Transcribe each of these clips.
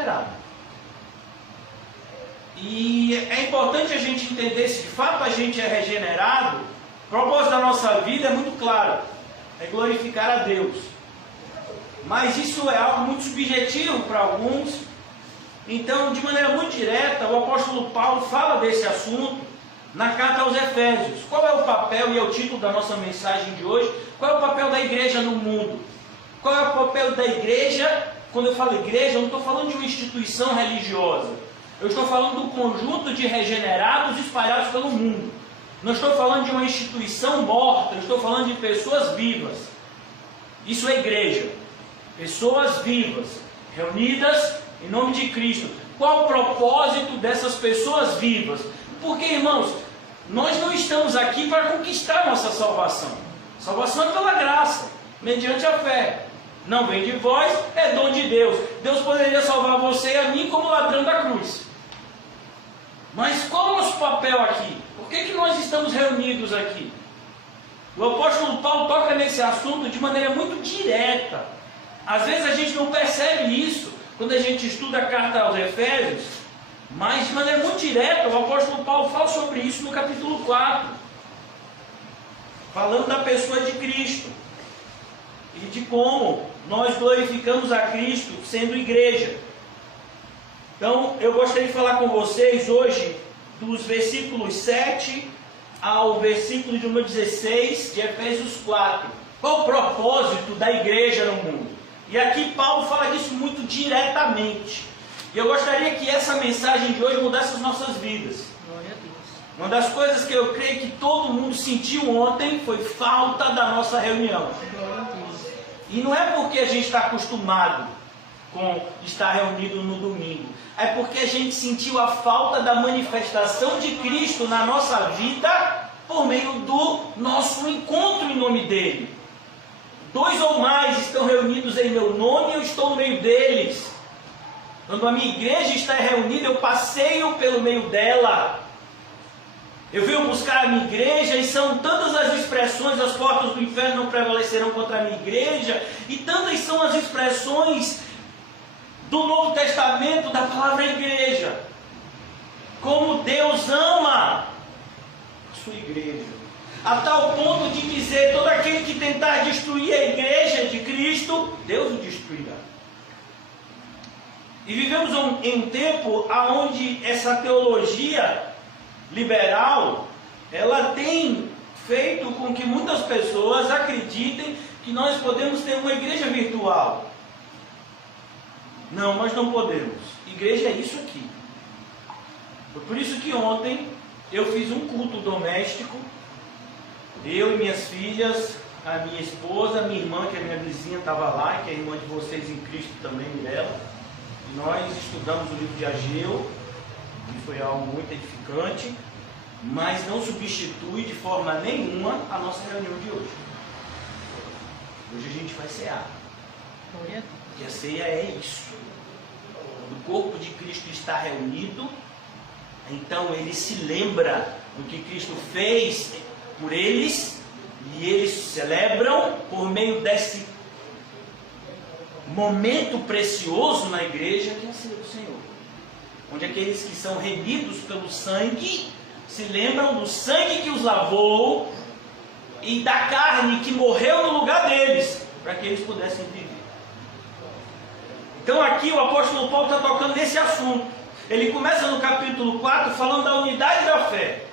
regenerado. E é importante a gente entender se de fato a gente é regenerado. O propósito da nossa vida é muito claro, é glorificar a Deus. Mas isso é algo muito subjetivo para alguns. Então, de maneira muito direta, o apóstolo Paulo fala desse assunto na carta aos Efésios. Qual é o papel, e é o título da nossa mensagem de hoje, qual é o papel da igreja no mundo? Qual é o papel da igreja? Quando eu falo igreja, eu não estou falando de uma instituição religiosa. Eu estou falando do conjunto de regenerados espalhados pelo mundo. Não estou falando de uma instituição morta, eu estou falando de pessoas vivas. Isso é igreja. Pessoas vivas, reunidas em nome de Cristo. Qual o propósito dessas pessoas vivas? Porque, irmãos, nós não estamos aqui para conquistar nossa salvação. Salvação é pela graça, mediante a fé. Não vem de vós, é dom de Deus. Deus poderia salvar você e a mim como ladrão da cruz. Mas qual é o nosso papel aqui? Por que nós estamos reunidos aqui? O apóstolo Paulo toca nesse assunto de maneira muito direta. Às vezes a gente não percebe isso quando a gente estuda a carta aos Efésios, mas de maneira muito direta o apóstolo Paulo fala sobre isso no capítulo 4, falando da pessoa de Cristo e de como nós glorificamos a Cristo sendo igreja. Então, eu gostaria de falar com vocês hoje dos versículos 7 ao versículo de número 16 de Efésios 4. Qual o propósito da igreja no mundo? E aqui Paulo fala disso muito diretamente. E eu gostaria que essa mensagem de hoje mudasse as nossas vidas. Glória a Deus. Uma das coisas que eu creio que todo mundo sentiu ontem foi falta da nossa reunião. Glória a Deus. E não é porque a gente está acostumado com estar reunido no domingo. É porque a gente sentiu a falta da manifestação de Cristo na nossa vida por meio do nosso encontro em nome dele. 2 ou mais estão reunidos em meu nome e eu estou no meio deles. Quando a minha igreja está reunida, eu passeio pelo meio dela. Eu venho buscar a minha igreja e são tantas as expressões, as portas do inferno não prevalecerão contra a minha igreja, e tantas são as expressões do Novo Testamento da palavra igreja. Como Deus ama a sua igreja, a tal ponto de dizer: todo aquele que tentar destruir a igreja de Cristo, Deus o destruirá. E vivemos em um tempo onde essa teologia liberal, ela tem feito com que muitas pessoas acreditem que nós podemos ter uma igreja virtual. Não, nós não podemos. Igreja é isso aqui. Foi por isso que ontem eu fiz um culto doméstico. Eu e minhas filhas, a minha esposa, a minha irmã, que é minha vizinha, estava lá, que é irmã de vocês em Cristo também, Mirella. E nós estudamos o livro de Ageu, e foi algo muito edificante, mas não substitui de forma nenhuma a nossa reunião de hoje. Hoje a gente vai cear. Glória a Deus. E a ceia é isso. O corpo de Cristo está reunido, então ele se lembra do que Cristo fez por eles, e eles celebram por meio desse momento precioso na igreja, que é a ceia do Senhor, onde aqueles que são remidos pelo sangue se lembram do sangue que os lavou e da carne que morreu no lugar deles, para que eles pudessem viver. Então aqui o apóstolo Paulo está tocando nesse assunto. Ele começa no capítulo 4 falando da unidade da fé,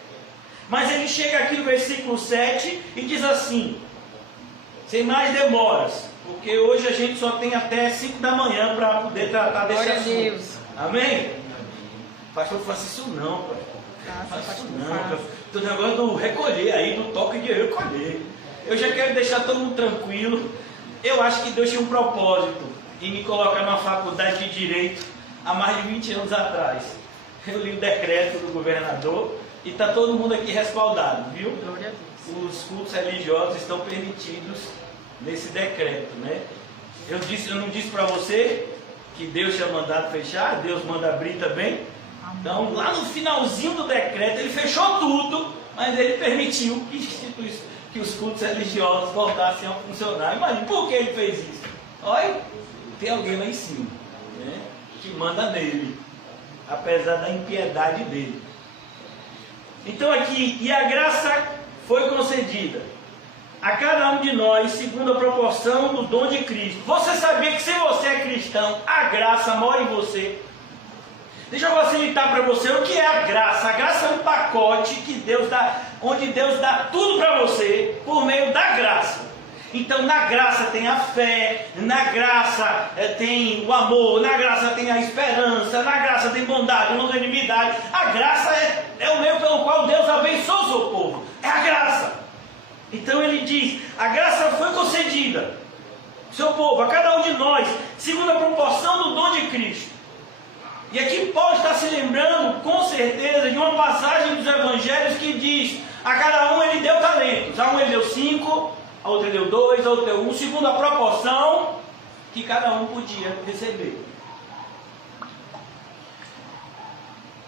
mas ele chega aqui no versículo 7 e diz assim, sem mais demoras, porque hoje a gente só tem até 5 da manhã para poder tratar desse assunto. Glória a Deus. Amém? Pastor, não faça isso não, pai. Faça isso não. Estou negócio do recolher aí, do toque de recolher. Eu já quero deixar todo mundo tranquilo. Eu acho que Deus tinha um propósito em me colocar numa faculdade de Direito há mais de 20 anos atrás. Eu li o decreto do governador e está todo mundo aqui respaldado, viu? Glória a Deus. Os cultos religiosos estão permitidos nesse decreto, né? Eu não disse para você que Deus tinha mandado fechar, Deus manda abrir também. Então, lá no finalzinho do decreto, ele fechou tudo, mas ele permitiu que os cultos religiosos voltassem a funcionar. Imagina, por que ele fez isso? Olha, tem alguém lá em cima, né? que manda nele, apesar da impiedade dele. Então aqui, e a graça foi concedida a cada um de nós, segundo a proporção do dom de Cristo. Você sabia que se você é cristão, a graça mora em você? Deixa eu facilitar para você o que é a graça. A graça é um pacote que Deus dá, onde Deus dá tudo para você por meio da graça. Então na graça tem a fé, na graça tem o amor, na graça tem a esperança, na graça tem bondade, longanimidade. A graça é o meio pelo qual Deus abençoa o seu povo. É a graça. Então ele diz, a graça foi concedida, seu povo, a cada um de nós, segundo a proporção do dom de Cristo. E aqui Paulo está se lembrando, com certeza, de uma passagem dos evangelhos que diz, a cada um ele deu talentos. A um ele deu 5, a outro ele deu 2, a outro deu 1, segundo a proporção que cada um podia receber.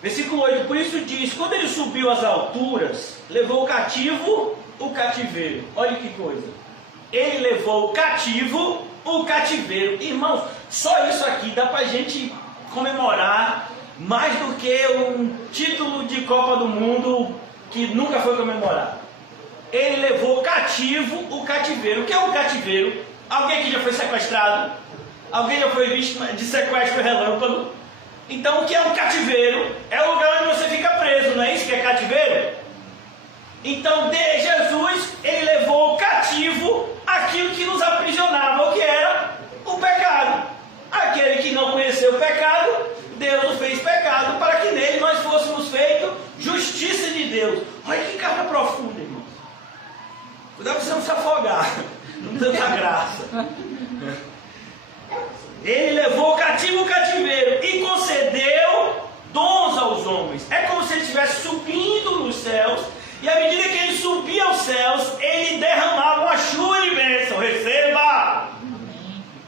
Versículo 8, por isso diz, quando ele subiu às alturas, levou cativo o cativeiro. Olha que coisa. Ele levou cativo o cativeiro. Irmãos, só isso aqui dá para a gente comemorar mais do que um título de Copa do Mundo que nunca foi comemorado. Ele levou cativo o cativeiro. O que é um cativeiro? Alguém que já foi sequestrado? Alguém já foi vítima de sequestro relâmpago? Então o que é um cativeiro? É o lugar onde você fica preso, não é isso que é cativeiro? Então de Jesus, ele levou cativo aquilo que nos aprisionava, o que era o pecado. Aquele que não conheceu o pecado, Deus o fez pecado, para que nele nós fôssemos feitos justiça de Deus. Olha que carga profunda, irmãos. Cuidado para você não se afogar, não tanta graça. Ele levou cativo o cativeiro e concedeu dons aos homens. É como se ele estivesse subindo nos céus, e à medida que ele subia aos céus, ele derramava uma chuva de bênção. Receba!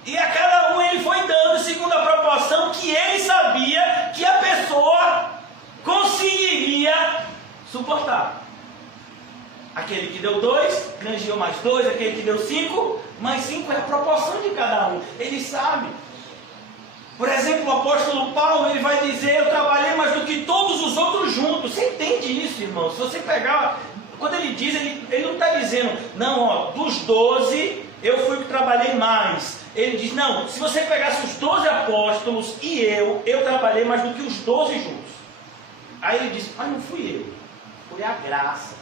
E a cada um ele foi dando segundo a proporção que ele sabia que a pessoa conseguiria suportar. Aquele que deu 2, granjeou mais 2. Aquele que deu 5, mais 5 é a proporção de cada um. Ele sabe. Por exemplo, o apóstolo Paulo, ele vai dizer, eu trabalhei mais do que todos os outros juntos. Você entende isso, irmão? Se você pegar, quando ele diz, ele não está dizendo, não, ó, dos 12, eu fui que trabalhei mais. Ele diz, não, se você pegasse os 12 apóstolos e eu trabalhei mais do que os 12 juntos. Aí ele diz, mas não fui eu, foi a graça.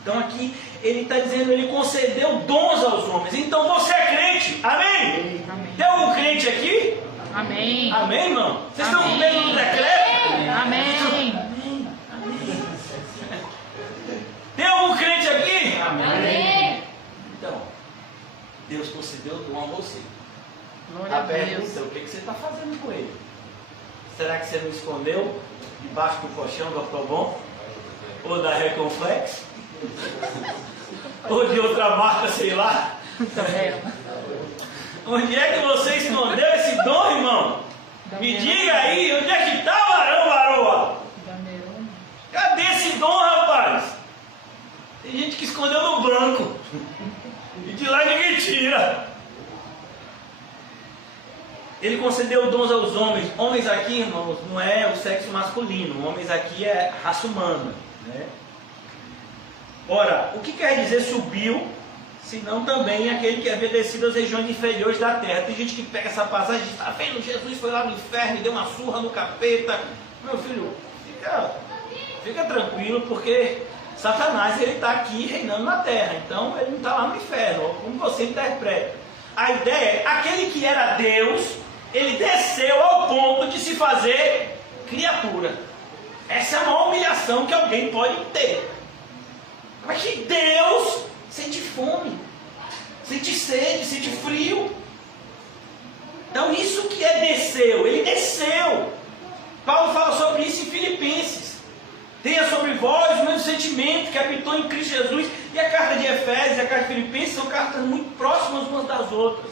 Então aqui ele está dizendo, ele concedeu dons aos homens. Então você é crente, amém? Amém. Tem algum crente aqui? Amém. Amém, irmão? Vocês estão com medo do decreto? Amém. Amém. Tem algum crente aqui? Amém. Então, Deus concedeu o dom a você. Glória a pergunta Deus. é, o que você está fazendo com ele? Será que você não escondeu debaixo do colchão do Octobon? Ou da Reconflex? Ou de outra marca, sei lá? Onde é que você escondeu esse dom, irmão? Me diga aí, onde é que está, varão, varoa? Cadê esse dom, rapaz? Tem gente que escondeu no banco. E de lá ninguém tira. Ele concedeu dons aos homens. Homens aqui, irmãos, não é o sexo masculino. Homens aqui é raça humana, né? Ora, o que quer dizer subiu, senão também aquele que havia descido às regiões inferiores da terra? Tem gente que pega essa passagem e diz, tá vendo, Jesus foi lá no inferno e deu uma surra no capeta. Meu filho, fica tranquilo, porque Satanás ele está aqui reinando na terra, então ele não está lá no inferno, como você interpreta. A ideia é, aquele que era Deus, ele desceu ao ponto de se fazer criatura. Essa é a maior humilhação que alguém pode ter. Mas que Deus sente fome, sente sede, sente frio. Então isso que é desceu, ele desceu. Paulo fala sobre isso em Filipenses. Tenha sobre vós o mesmo sentimento que habitou em Cristo Jesus. E a carta de Efésios e a carta de Filipenses são cartas muito próximas umas das outras.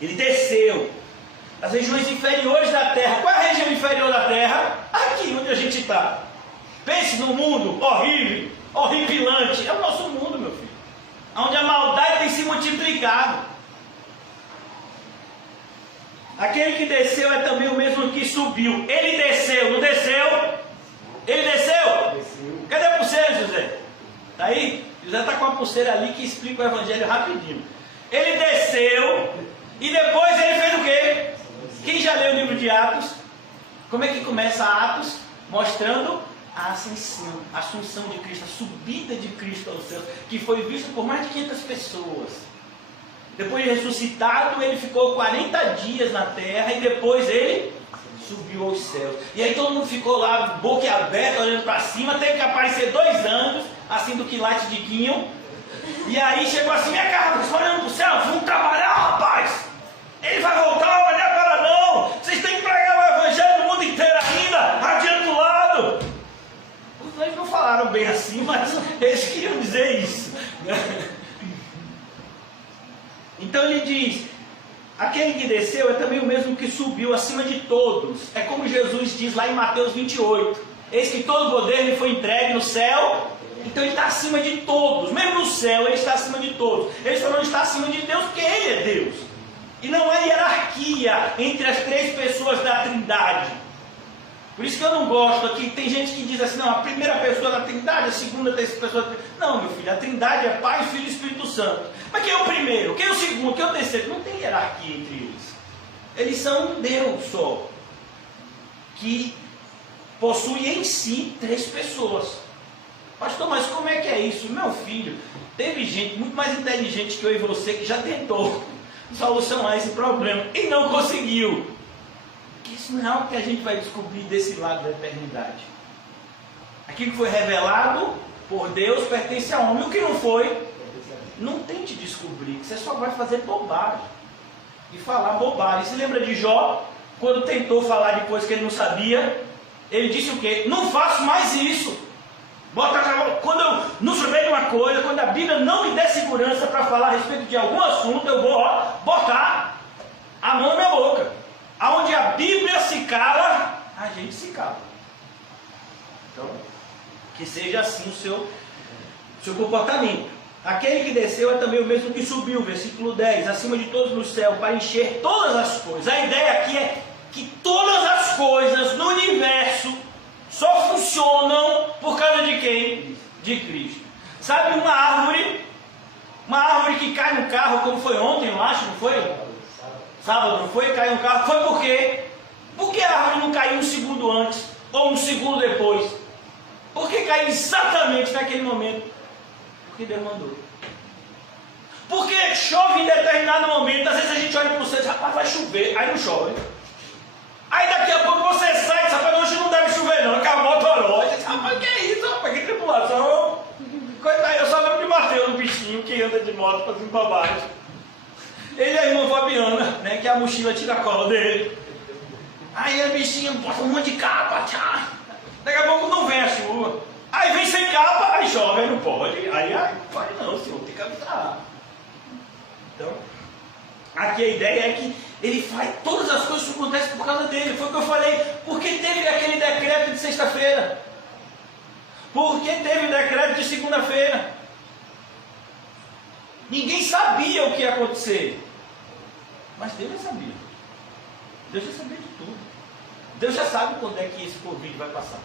Ele desceu as regiões inferiores da terra. Qual é a região inferior da terra? Aqui onde a gente está. Pense no mundo horrível, horripilante. É o nosso mundo, meu filho. Onde a maldade tem se multiplicado. Aquele que desceu é também o mesmo que subiu. Ele desceu, não desceu? Ele desceu? Cadê a pulseira, José? Está aí? José está com a pulseira ali que explica o evangelho rapidinho. Ele desceu e depois ele fez o quê? Quem já leu o livro de Atos? Como é que começa Atos? Mostrando a assunção de Cristo, a subida de Cristo aos céus, que foi vista por mais de 500 pessoas. Depois de ressuscitado, ele ficou 40 dias na terra e depois ele subiu aos céus. E aí todo mundo ficou lá, boca aberta, olhando para cima, teve que aparecer 2 anjos, assim do quilate de Guinho. E aí chegou assim, minha cara, vocês olhando para o céu, vamos trabalhar, rapaz! Ele vai voltar, mas não é agora não! Vocês têm que pregar o evangelho no mundo inteiro ainda, adiante do lado! Os anjos não falaram bem assim, mas eles queriam dizer isso. Então ele diz, aquele que desceu é também o mesmo que subiu acima de todos. É como Jesus diz lá em Mateus 28. Eis que todo poder lhe foi entregue no céu. Então ele está acima de todos. Mesmo no céu ele está acima de todos. Ele só não está acima de Deus porque ele é Deus. E não há hierarquia entre as 3 pessoas da Trindade. Por isso que eu não gosto aqui. Tem gente que diz assim, não, a primeira pessoa da Trindade, a segunda, a terceira pessoa da Trindade. Não, meu filho, a Trindade é Pai, Filho e Espírito Santo. Mas quem é o primeiro? Quem é o segundo? Quem é o terceiro? Não tem hierarquia entre eles. Eles são um Deus só, que possui em si 3 pessoas. Pastor, mas como é que é isso? Meu filho, teve gente muito mais inteligente que eu e você que já tentou solucionar esse problema e não conseguiu. Isso não é algo que a gente vai descobrir desse lado da eternidade. Aquilo que foi revelado por Deus pertence ao homem. O que não foi, não tente descobrir, que você só vai fazer bobagem e falar bobagem. Se lembra de Jó, quando tentou falar de coisas que ele não sabia, ele disse o quê? Não faço mais isso. Quando eu não souber de uma coisa, quando a Bíblia não me der segurança para falar a respeito de algum assunto, eu vou botar a mão na minha boca. Aonde a Bíblia se cala, a gente se cala. Então, que seja assim o seu comportamento. Aquele que desceu é também o mesmo que subiu, versículo 10, acima de todos no céu, para encher todas as coisas. A ideia aqui é que todas as coisas no universo só funcionam por causa de quem? De Cristo. Sabe uma árvore que cai no carro, como foi ontem, eu acho, não foi? Sábado, não foi? Caiu no carro. Foi por quê? Por que a árvore não caiu um segundo antes? Ou um segundo depois? Por que caiu exatamente naquele momento? Porque Deus mandou. Porque chove em determinado momento. Às vezes a gente olha para o céu e diz, rapaz, vai chover. Aí não chove. Aí daqui a pouco você sai e diz, rapaz, hoje não deve chover não. Acabou a toró. Rapaz, que é isso, rapaz? Que tripulação. Coitado, eu só lembro de Mateus, um bichinho que anda de moto para cima e para baixo. Ele e a irmã Fabiana, né, que é a mochila tira a cola dele. Aí a bichinha bota um monte de capa, tchá. Daqui a pouco não vem a chuva. Aí vem sem capa, aí chove, aí não pode. Aí pode não, senhor, tem que avisar. Então, aqui a ideia é que ele faz, todas as coisas que acontecem por causa dele. Foi o que eu falei, porque teve aquele decreto de sexta-feira? Por que teve o decreto de segunda-feira? Ninguém sabia o que ia acontecer. Mas Deus já sabia. Deus já sabia de tudo. Deus já sabe quando é que esse Covid vai passar.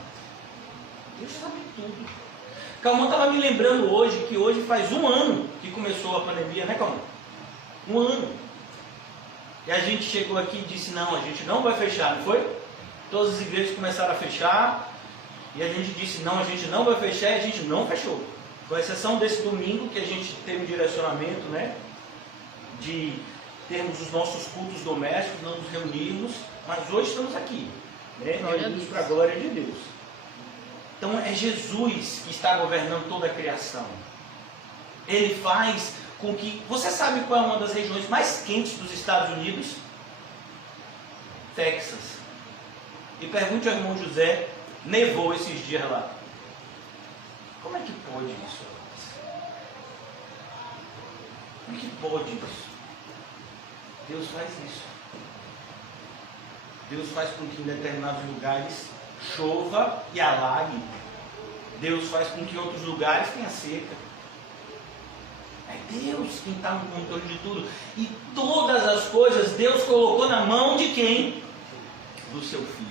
Deus já sabe de tudo. Calmon estava me lembrando hoje que hoje faz 1 ano que começou a pandemia, né, Calmon? 1 ano. E a gente chegou aqui e disse, não, a gente não vai fechar, não foi? Todas as igrejas começaram a fechar. E a gente disse, não, a gente não vai fechar, e a gente não fechou. Com exceção desse domingo que a gente teve um direcionamento, né? De termos os nossos cultos domésticos, não nos reunirmos. Mas hoje estamos aqui, né? Reunidos para a glória de Deus. Então é Jesus que está governando toda a criação. Ele faz com que... Você sabe qual é uma das regiões mais quentes dos Estados Unidos? Texas. E pergunte ao irmão José, nevou esses dias lá. Como é que pode isso? Como é que pode isso? Deus faz isso. Deus faz com que em determinados lugares chova e alague. Deus faz com que em outros lugares tenha seca. É Deus quem está no controle de tudo. E todas as coisas Deus colocou na mão de quem? Do seu filho.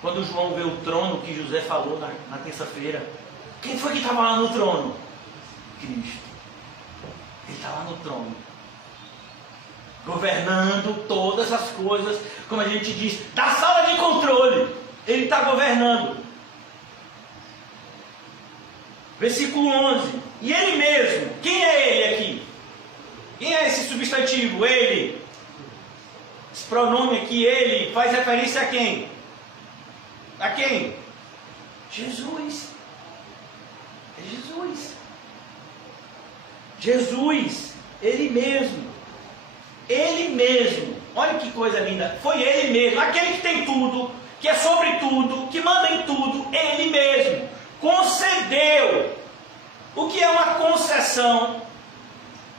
Quando João vê o trono que José falou na terça-feira, quem foi que estava lá no trono? Cristo. Ele está lá no trono, governando todas as coisas, como a gente diz, da sala de controle. Ele está governando. Versículo 11. E ele mesmo, quem é ele aqui? Quem é esse substantivo? Ele. Esse pronome aqui, ele, faz referência a quem? A quem? Jesus. É Jesus. Jesus, Ele mesmo. Ele mesmo. Olha que coisa linda. Foi Ele mesmo. Aquele que tem tudo, que é sobre tudo, que manda em tudo. Ele mesmo. Concedeu. O que é uma concessão?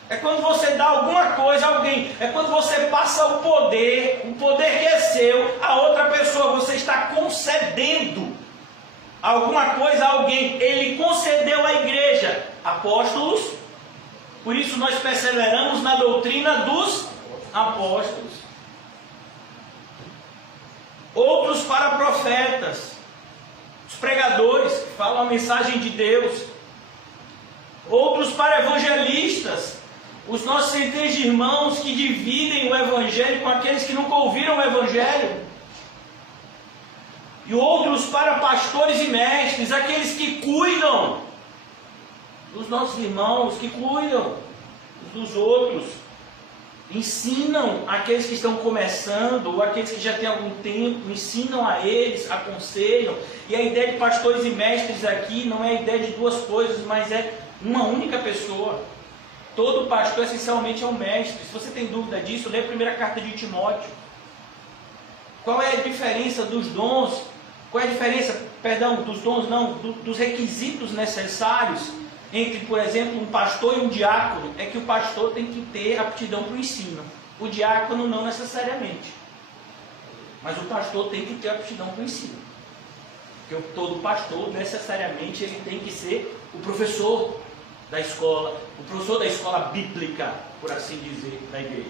É quando você dá alguma coisa a alguém. É quando você passa o poder que é seu, a outra pessoa. Você está concedendo alguma coisa a alguém. Ele concedeu à igreja apóstolos. Por isso nós perseveramos na doutrina dos apóstolos. Outros para profetas. Os pregadores que falam a mensagem de Deus. Outros para evangelistas. Os nossos centenas de irmãos que dividem o Evangelho com aqueles que nunca ouviram o Evangelho. E outros para pastores e mestres, aqueles que cuidam dos nossos irmãos, que cuidam dos outros. Ensinam aqueles que estão começando, ou aqueles que já têm algum tempo, ensinam a eles, aconselham. E a ideia de pastores e mestres aqui não é a ideia de duas coisas, mas é uma única pessoa. Todo pastor essencialmente é um mestre. Se você tem dúvida disso, lê a primeira carta de Timóteo. Qual é a diferença dos dons? Qual é a diferença, dos dons não, dos requisitos necessários entre, por exemplo, um pastor e um diácono? É que o pastor tem que ter aptidão para o ensino. O diácono não necessariamente. Mas o pastor tem que ter aptidão para o ensino. Porque todo pastor necessariamente ele tem que ser o professor da escola, o professor da escola bíblica, por assim dizer, da igreja.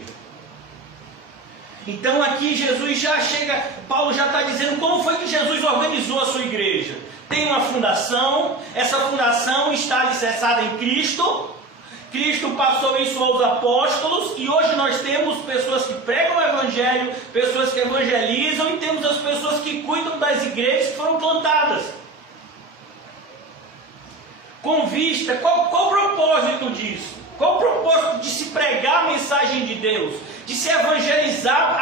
Então aqui Jesus já chega, Paulo já está dizendo como foi que Jesus organizou a sua igreja. Tem uma fundação, essa fundação está alicerçada em Cristo. Cristo passou isso aos apóstolos e hoje nós temos pessoas que pregam o Evangelho, pessoas que evangelizam e temos as pessoas que cuidam das igrejas que foram plantadas. Com vista, qual o propósito disso? Qual o propósito de se pregar a mensagem de Deus? De se evangelizar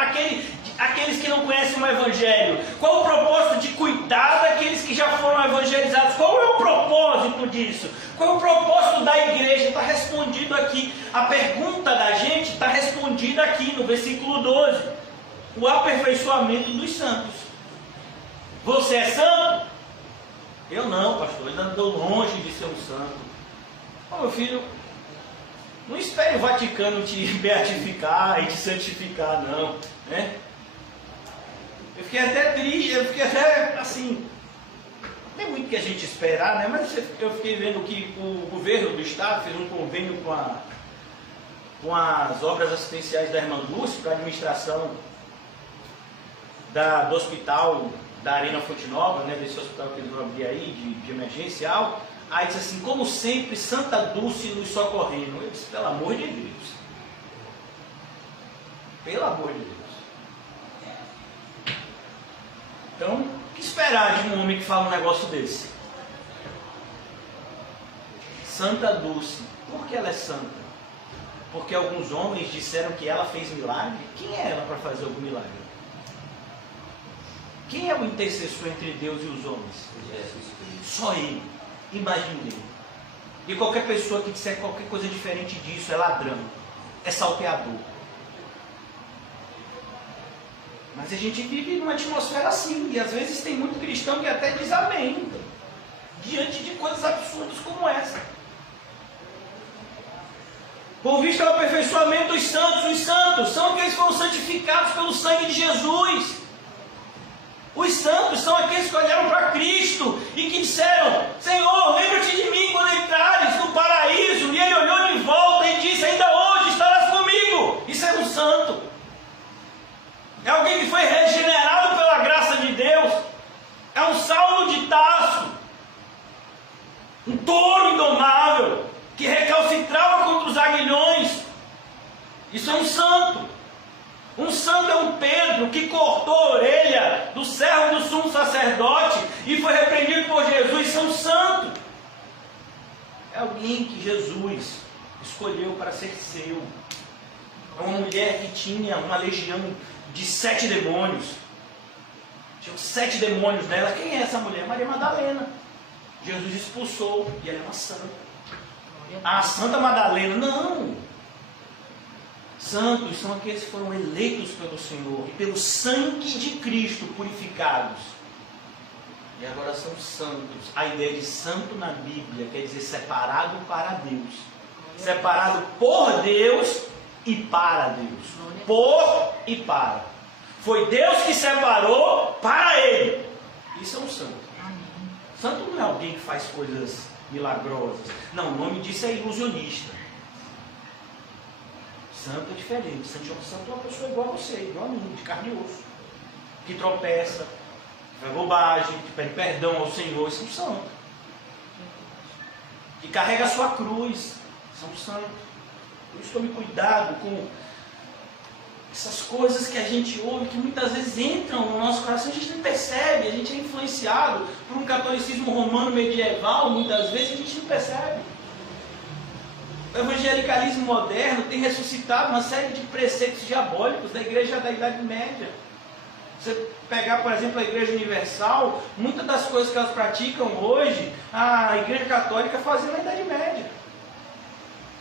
aqueles que não conhecem o Evangelho? Qual o propósito de cuidar daqueles que já foram evangelizados? Qual é o propósito disso? Qual é o propósito da igreja? Está respondido aqui. A pergunta da gente está respondida aqui no versículo 12. O aperfeiçoamento dos santos. Você é santo? Eu não, pastor, ainda estou longe de ser um santo. Ô, meu filho, não espere o Vaticano te beatificar e te santificar, não. Né? Eu fiquei até triste, eu fiquei até assim. Não tem muito que a gente esperar, né? Mas eu fiquei vendo que o governo do estado fez um convênio com as obras assistenciais da Irmã Lúcia para a administração do hospital da Arena Fonte Nova, né, desse hospital que eles vão abrir aí, de emergencial. Aí diz assim, como sempre, Santa Dulce nos socorrendo. Eu disse, pelo amor de Deus. Pelo amor de Deus. Então, o que esperar de um homem que fala um negócio desse? Santa Dulce. Por que ela é santa? Porque alguns homens disseram que ela fez milagre? Quem é ela para fazer algum milagre? Quem é o intercessor entre Deus e os homens? Só Ele. Imagine. E qualquer pessoa que disser qualquer coisa diferente disso é ladrão, é salteador. Mas a gente vive numa atmosfera assim, e às vezes tem muito cristão que até diz amém, diante de coisas absurdas como essa. Com vista ao aperfeiçoamento dos santos, os santos são aqueles que foram santificados pelo sangue de Jesus. Os santos são aqueles que olharam para Cristo e que disseram, Senhor, lembra-te de mim quando entrares no paraíso. É alguém que foi regenerado pela graça de Deus. É um Saulo de Tarso, um touro indomável, que recalcitrava contra os aguilhões. Isso é um santo. Um santo é um Pedro que cortou a orelha do servo do sumo sacerdote e foi repreendido por Jesus. Isso é um santo. É alguém que Jesus escolheu para ser seu. É uma mulher que tinha uma legião de 7 demônios. Tinha 7 demônios nela. Quem é essa mulher? Maria Madalena. Jesus expulsou e ela é uma santa. A Santa Madalena, não. Santos são aqueles que foram eleitos pelo Senhor e pelo sangue de Cristo purificados. E agora são santos. A ideia de santo na Bíblia quer dizer separado para Deus. Separado por Deus e para Deus. Por e para. Foi Deus que separou para Ele. Isso é um santo. Santo não é alguém que faz coisas milagrosas. Não, o nome disso é ilusionista. Santo é diferente. Santo é uma pessoa igual a você, igual a mim, de carne e osso. Que tropeça, que faz bobagem, que pede perdão ao Senhor. Isso é um santo. Que carrega a sua cruz. Isso é um santo. Por isso tome cuidado com essas coisas que a gente ouve, que muitas vezes entram no nosso coração, a gente não percebe, a gente é influenciado por um catolicismo romano medieval, muitas vezes a gente não percebe. O evangelicalismo moderno tem ressuscitado uma série de preceitos diabólicos da igreja da Idade Média. Você pegar, por exemplo, a Igreja Universal, muitas das coisas que elas praticam hoje, a Igreja Católica fazia na Idade Média.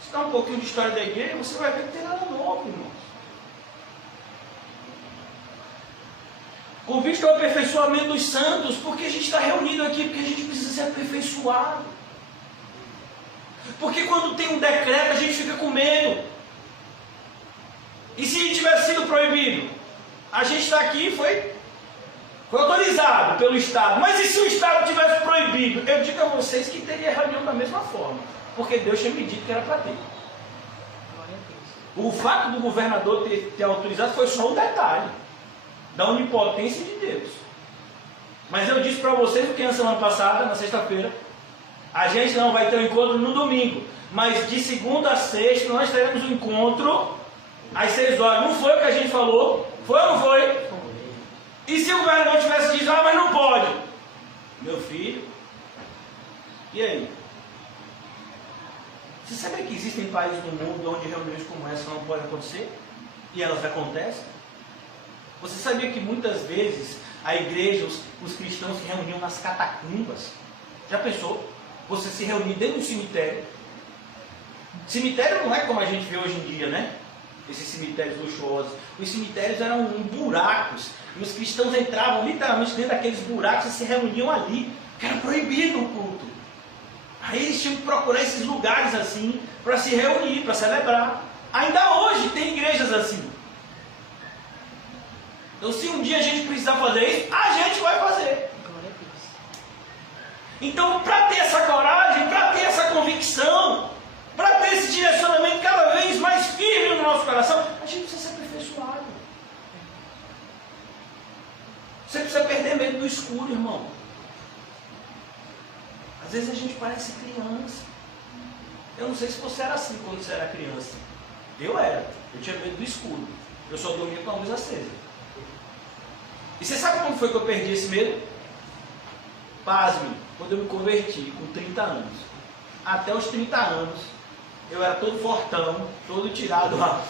Se dá um pouquinho de história da igreja, você vai ver que não tem nada novo, irmãos. Convite ao aperfeiçoamento dos santos, porque a gente está reunido aqui, porque a gente precisa ser aperfeiçoado. Porque quando tem um decreto, a gente fica com medo. E se tivesse sido proibido? A gente está aqui, foi autorizado pelo Estado. Mas e se o Estado tivesse proibido? Eu digo a vocês que teria reunião da mesma forma. Porque Deus tinha me dito que era para ter. O fato do governador ter autorizado foi só um detalhe da onipotência de Deus. Mas eu disse para vocês o que na semana passada, na sexta-feira, a gente não vai ter um encontro no domingo, mas de segunda a sexta nós teremos um encontro às 6 horas. Não foi o que a gente falou? Foi ou não foi? E se o governador tivesse dito, mas não pode? Meu filho, e aí? Você sabia que existem países no mundo onde reuniões como essa não podem acontecer? E elas acontecem? Você sabia que muitas vezes a igreja, os cristãos se reuniam nas catacumbas? Já pensou? Você se reunir dentro do cemitério? Cemitério não é como a gente vê hoje em dia, né? Esses cemitérios luxuosos. Os cemitérios eram buracos. E os cristãos entravam literalmente dentro daqueles buracos e se reuniam ali. Que era proibido o culto. Aí eles tinham que procurar esses lugares assim para se reunir, para celebrar. Ainda hoje tem igrejas assim. Então se um dia a gente precisar fazer isso, a gente vai fazer. Então, para ter essa coragem, para ter essa convicção, para ter esse direcionamento cada vez mais firme no nosso coração, a gente precisa ser aperfeiçoado. Você precisa perder medo do escuro, irmão. Às vezes a gente parece criança. Eu não sei se você era assim quando você era criança. Eu era. Eu tinha medo do escuro. Eu só dormia com a luz acesa. E você sabe como foi que eu perdi esse medo? Pasme, quando eu me converti com 30 anos. Até os 30 anos, eu era todo fortão, todo tirado lá.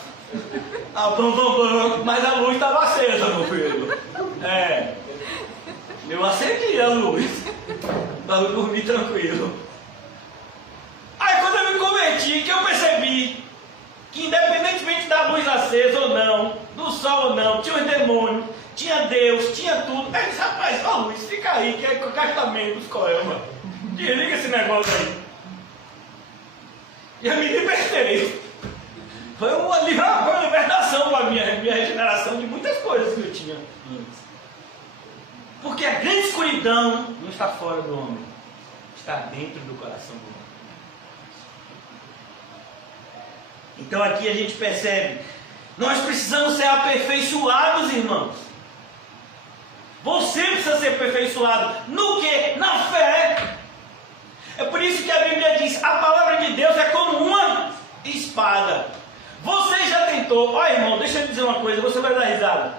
Mas a luz estava acesa, meu filho. Eu acendi a luz para eu dormir tranquilo. Aí quando eu me converti, que eu percebi que independentemente da luz acesa ou não, do sol ou não, tinha os demônios, tinha Deus, tinha tudo. Aí eu disse, rapaz, ó luz, fica aí, que é o castamento dos coelhos. Desliga esse negócio aí. E eu me libertei. Foi uma libertação para a minha regeneração de muitas coisas que eu tinha antes. Porque a grande escuridão não está fora do homem, está dentro do coração do homem. Então aqui a gente percebe Nós precisamos ser aperfeiçoados, irmãos. Você precisa ser aperfeiçoado. No quê? Na fé. É por isso que a Bíblia diz, a palavra de Deus é como uma espada. Você já tentou, olha irmão, deixa eu dizer uma coisa, você vai dar risada.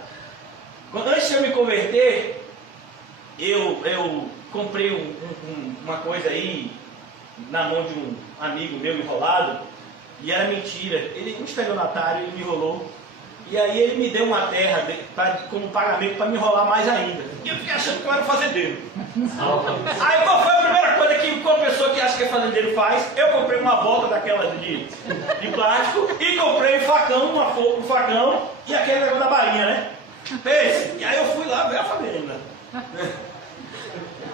Antes de eu me converter, eu comprei uma coisa aí na mão de um amigo meu enrolado, e era mentira. Ele, um estelionatário, ele me enrolou. E aí ele me deu uma terra como pagamento para me enrolar mais ainda. E eu fiquei achando que eu era fazendeiro. Aí qual foi a primeira coisa que uma pessoa que acha que é fazendeiro faz? Eu comprei uma bota daquela de plástico e comprei um facão e aquele negócio da bainha, né? Pense. E aí eu fui lá ver a fazenda.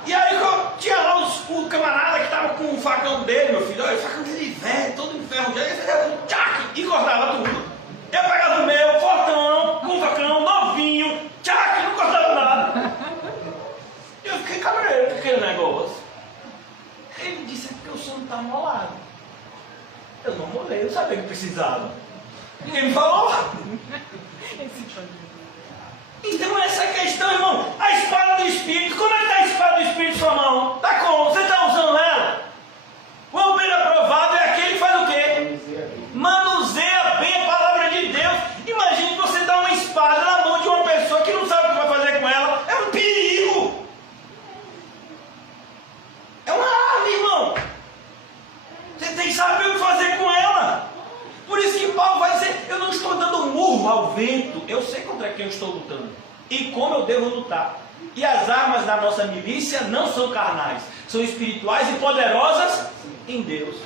E aí tinha lá o camarada que estava com o facão dele, meu filho. Olha, o facão dele velho, todo enferrujado. E cortava tudo. Eu pegava o meu, fortão, com o facão, novinho, tchac, não cortava nada. E eu fiquei cabreiro com aquele negócio. Ele disse, é porque o senhor não está molado. Eu não molei, eu sabia que precisava. Ninguém me falou. Então essa é a questão, irmão. A espada do Espírito, como é que está a espada do Espírito em sua mão? Está como? Você está usando ela? O obreiro aprovado é aquele que faz o quê? Manuseia bem a palavra de Deus. Imagine você dar uma espada na mão de uma pessoa que não sabe o que vai fazer com ela. É um perigo. É uma arma, irmão. Você tem que saber o que fazer com ela. Por isso que Paulo vai dizer, eu não estou dando murro ao vento. Eu sei contra quem eu estou lutando. E como eu devo lutar. E as armas da nossa milícia não são carnais. São espirituais e poderosas em Deus.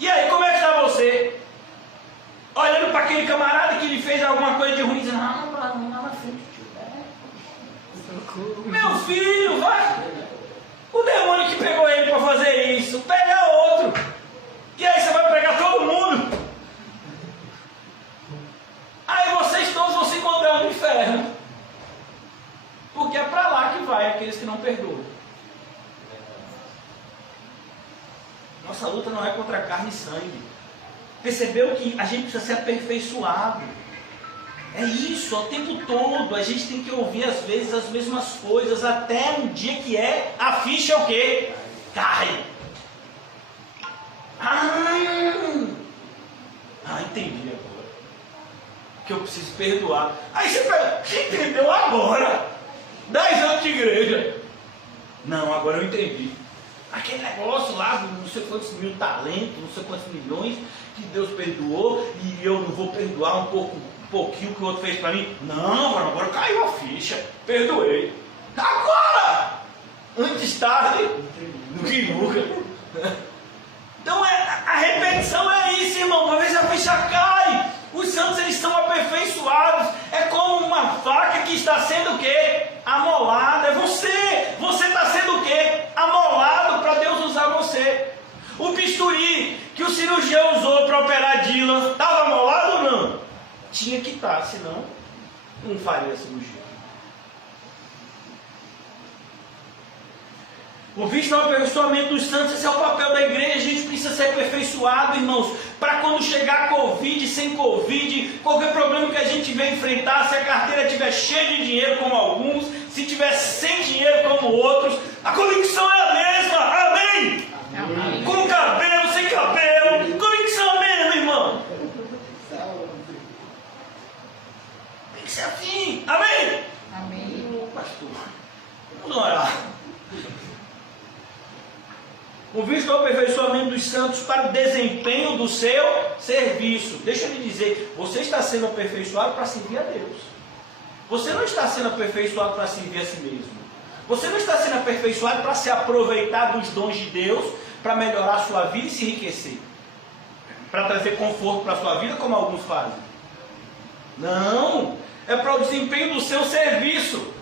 E aí, como é que está você? Olhando para aquele camarada que lhe fez alguma coisa de ruim, dizendo, não na frente. Meu filho, vai. O demônio que pegou ele para fazer isso, pega outro. E aí você vai pegar todo mundo. Aí vocês todos vão se encontrar no inferno. Porque é para lá que vai aqueles que não perdoam. Nossa luta não é contra carne e sangue. Percebeu que a gente precisa ser aperfeiçoado. É isso, o tempo todo. A gente tem que ouvir às vezes as mesmas coisas. Até um dia que a ficha é o quê? Cai. Entendi agora. Que eu preciso perdoar. Aí você fala, entendeu agora? 10 anos de igreja. Não, agora eu entendi. Aquele negócio lá, não sei quantos mil talentos, não sei quantos milhões, que Deus perdoou, e eu não vou perdoar um pouquinho que o outro fez para mim. Não, agora caiu a ficha, perdoei. Agora! Antes tarde do que nunca. Então a repetição é isso, irmão, para ver se a ficha cai. Os santos, eles são aperfeiçoados. É como uma faca que está sendo o quê? Amolada. É você. Você está sendo o quê? Amolado para Deus usar você. O bisturi que o cirurgião usou para operar Dylan, estava amolado ou não? Tinha que estar, senão não faria a cirurgia. O visto ao aperfeiçoamento dos santos, esse é o papel da igreja. A gente precisa ser aperfeiçoado, irmãos, para quando chegar Covid, sem Covid, qualquer problema que a gente venha enfrentar, se a carteira estiver cheia de dinheiro como alguns, se estiver sem dinheiro como outros, a convicção é a mesma, amém? Amém. Com cabelo, sem cabelo, convicção é a mesma, irmão. Tem que ser assim, amém? Amém. Pastor, vamos orar. O visto ao aperfeiçoamento dos santos para o desempenho do seu serviço. Deixa eu lhe dizer, você está sendo aperfeiçoado para servir a Deus. Você não está sendo aperfeiçoado para servir a si mesmo. Você não está sendo aperfeiçoado para se aproveitar dos dons de Deus, para melhorar a sua vida e se enriquecer. Para trazer conforto para a sua vida, como alguns fazem. Não, é para o desempenho do seu serviço.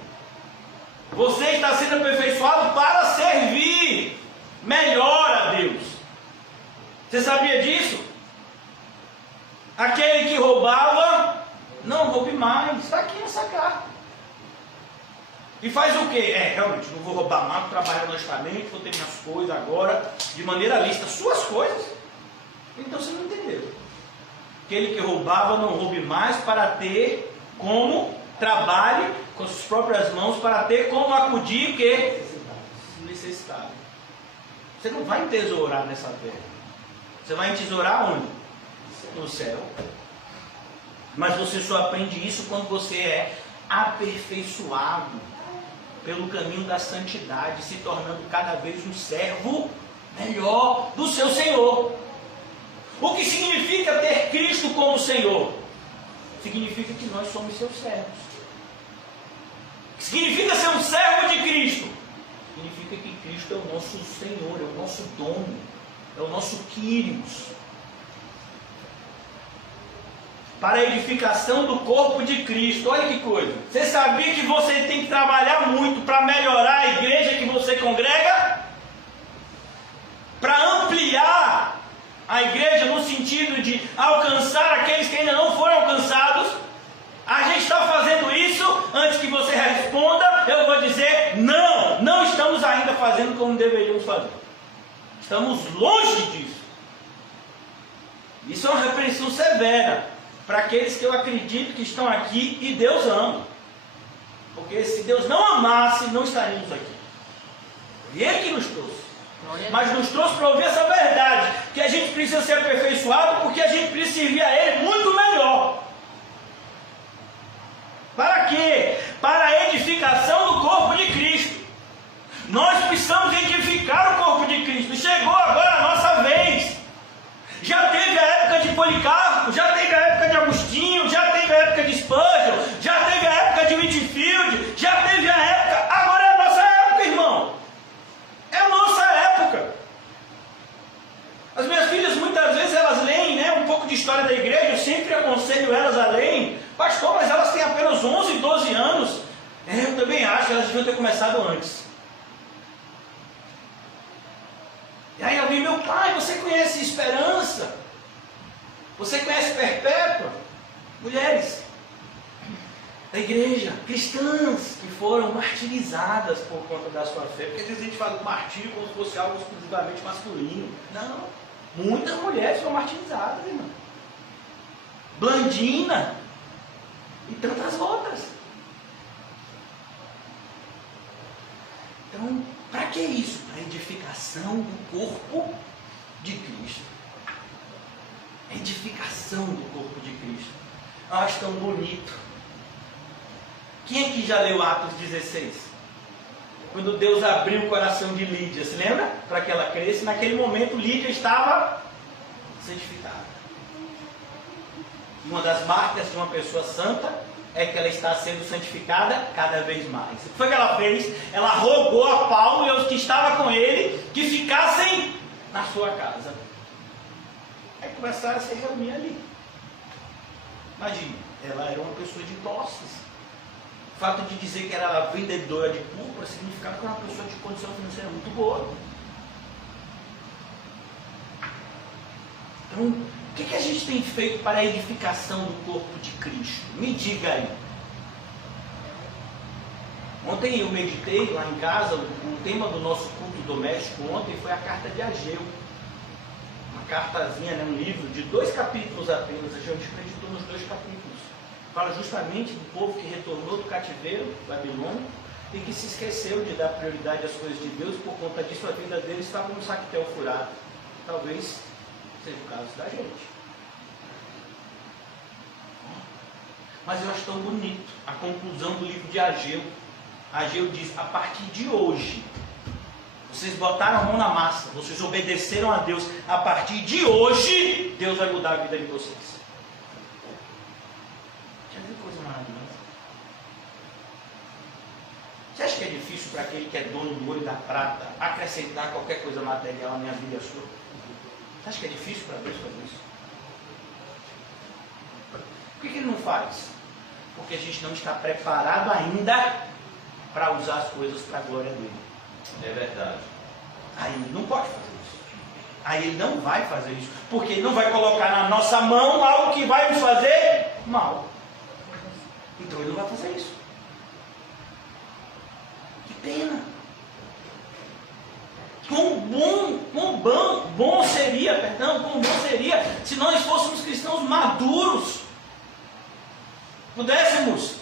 Você está sendo aperfeiçoado para servir melhor a Deus. Você sabia disso? Aquele que roubava, não roube mais. Está aqui nessa carta. E faz o quê? Realmente, não vou roubar mais, vou trabalhar honestamente, vou ter minhas coisas agora, de maneira lícita. Suas coisas? Então você não entendeu. Aquele que roubava não roube mais, para ter como trabalhe com as suas próprias mãos, para ter como acudir que necessitado. Você não vai entesourar nessa terra. Você vai entesourar onde? No céu. Mas você só aprende isso quando você é aperfeiçoado pelo caminho da santidade, se tornando cada vez um servo melhor do seu Senhor. O que significa ter Cristo como Senhor? Significa que nós somos seus servos. O que significa ser um servo de Cristo? Significa que Cristo é o nosso Senhor, é o nosso dono, é o nosso Quírios. Para a edificação do corpo de Cristo. Olha que coisa. Você sabia que você tem que trabalhar muito para melhorar a igreja que você congrega? Para ampliar a igreja no sentido de alcançar aqueles que ainda não foram alcançados? A gente está fazendo isso? Antes que você responda, eu vou dizer: não estamos ainda fazendo como deveríamos fazer. Estamos longe disso. Isso é uma repreensão severa para aqueles que eu acredito que estão aqui e Deus ama. Porque se Deus não amasse, não estaríamos aqui. E Ele que nos trouxe. Mas nos trouxe para ouvir essa verdade, que a gente precisa ser aperfeiçoado, porque a gente precisa servir a Ele muito melhor. Para quê? Para a edificação do corpo de Cristo. Nós precisamos edificar o corpo de Cristo. Chegou agora a nossa vez. Já teve a época de Policarpo, já teve a época de Agostinho, já teve a época de Spurgeon, já teve a época de Whitefield, já teve a época, agora é a nossa época, irmão. É a nossa época. As minhas filhas muitas vezes elas leem, né, um pouco de história da igreja. Eu sempre aconselho elas a lerem. Pastor, mas elas têm apenas 11, 12 anos. Eu também acho que elas deviam ter começado antes. E aí alguém: meu pai, você conhece Esperança? Você conhece Perpétua? Mulheres da igreja, cristãs, que foram martirizadas por conta da sua fé. Porque às vezes a gente fala do martírio como se fosse algo exclusivamente masculino. Não, muitas mulheres foram martirizadas, irmão. Blandina e tantas outras. Então, para que isso? Para a edificação do corpo de Cristo. A edificação do corpo de Cristo. Eu acho tão bonito. Quem aqui já leu Atos 16? Quando Deus abriu o coração de Lídia, se lembra? Para que ela cresça. Naquele momento Lídia estava santificada. E uma das marcas de uma pessoa santa é que ela está sendo santificada cada vez mais. O que foi que ela fez? Ela rogou a Paulo e aos que estavam com ele que ficassem na sua casa. Aí começaram a se reunir ali. Imagina, ela era uma pessoa de posses. O fato de dizer que era vendedora de púrpura significava que era uma pessoa de condição financeira muito boa. Então, o que a gente tem feito para a edificação do corpo de Cristo? Me diga aí. Ontem eu meditei lá em casa, o tema do nosso culto doméstico ontem foi a carta de Ageu. Uma cartazinha, né, um livro de 2 capítulos apenas. A gente acreditou nos 2 capítulos. Fala justamente do povo que retornou do cativeiro, Babilônia, e que se esqueceu de dar prioridade às coisas de Deus. Por conta disso, a vida deles estava no saquetel furado. Talvez seja o caso da gente. Mas eu acho tão bonito a conclusão do livro de Ageu. Ageu diz: a partir de hoje, vocês botaram a mão na massa, vocês obedeceram a Deus. A partir de hoje, Deus vai mudar a vida de vocês. Que coisa maravilhosa. Você acha que é difícil para aquele que é dono do ouro e da prata acrescentar qualquer coisa material à minha vida e à sua? Você acha que é difícil para Deus fazer isso? Por que Ele não faz? Porque a gente não está preparado ainda para usar as coisas para a glória dele. É verdade. Aí Ele não pode fazer isso. Aí Ele não vai fazer isso. Porque Ele não vai colocar na nossa mão algo que vai nos fazer mal. Então Ele não vai fazer isso. Que pena. Quão bom Quão bom seria se nós fôssemos cristãos maduros, pudéssemos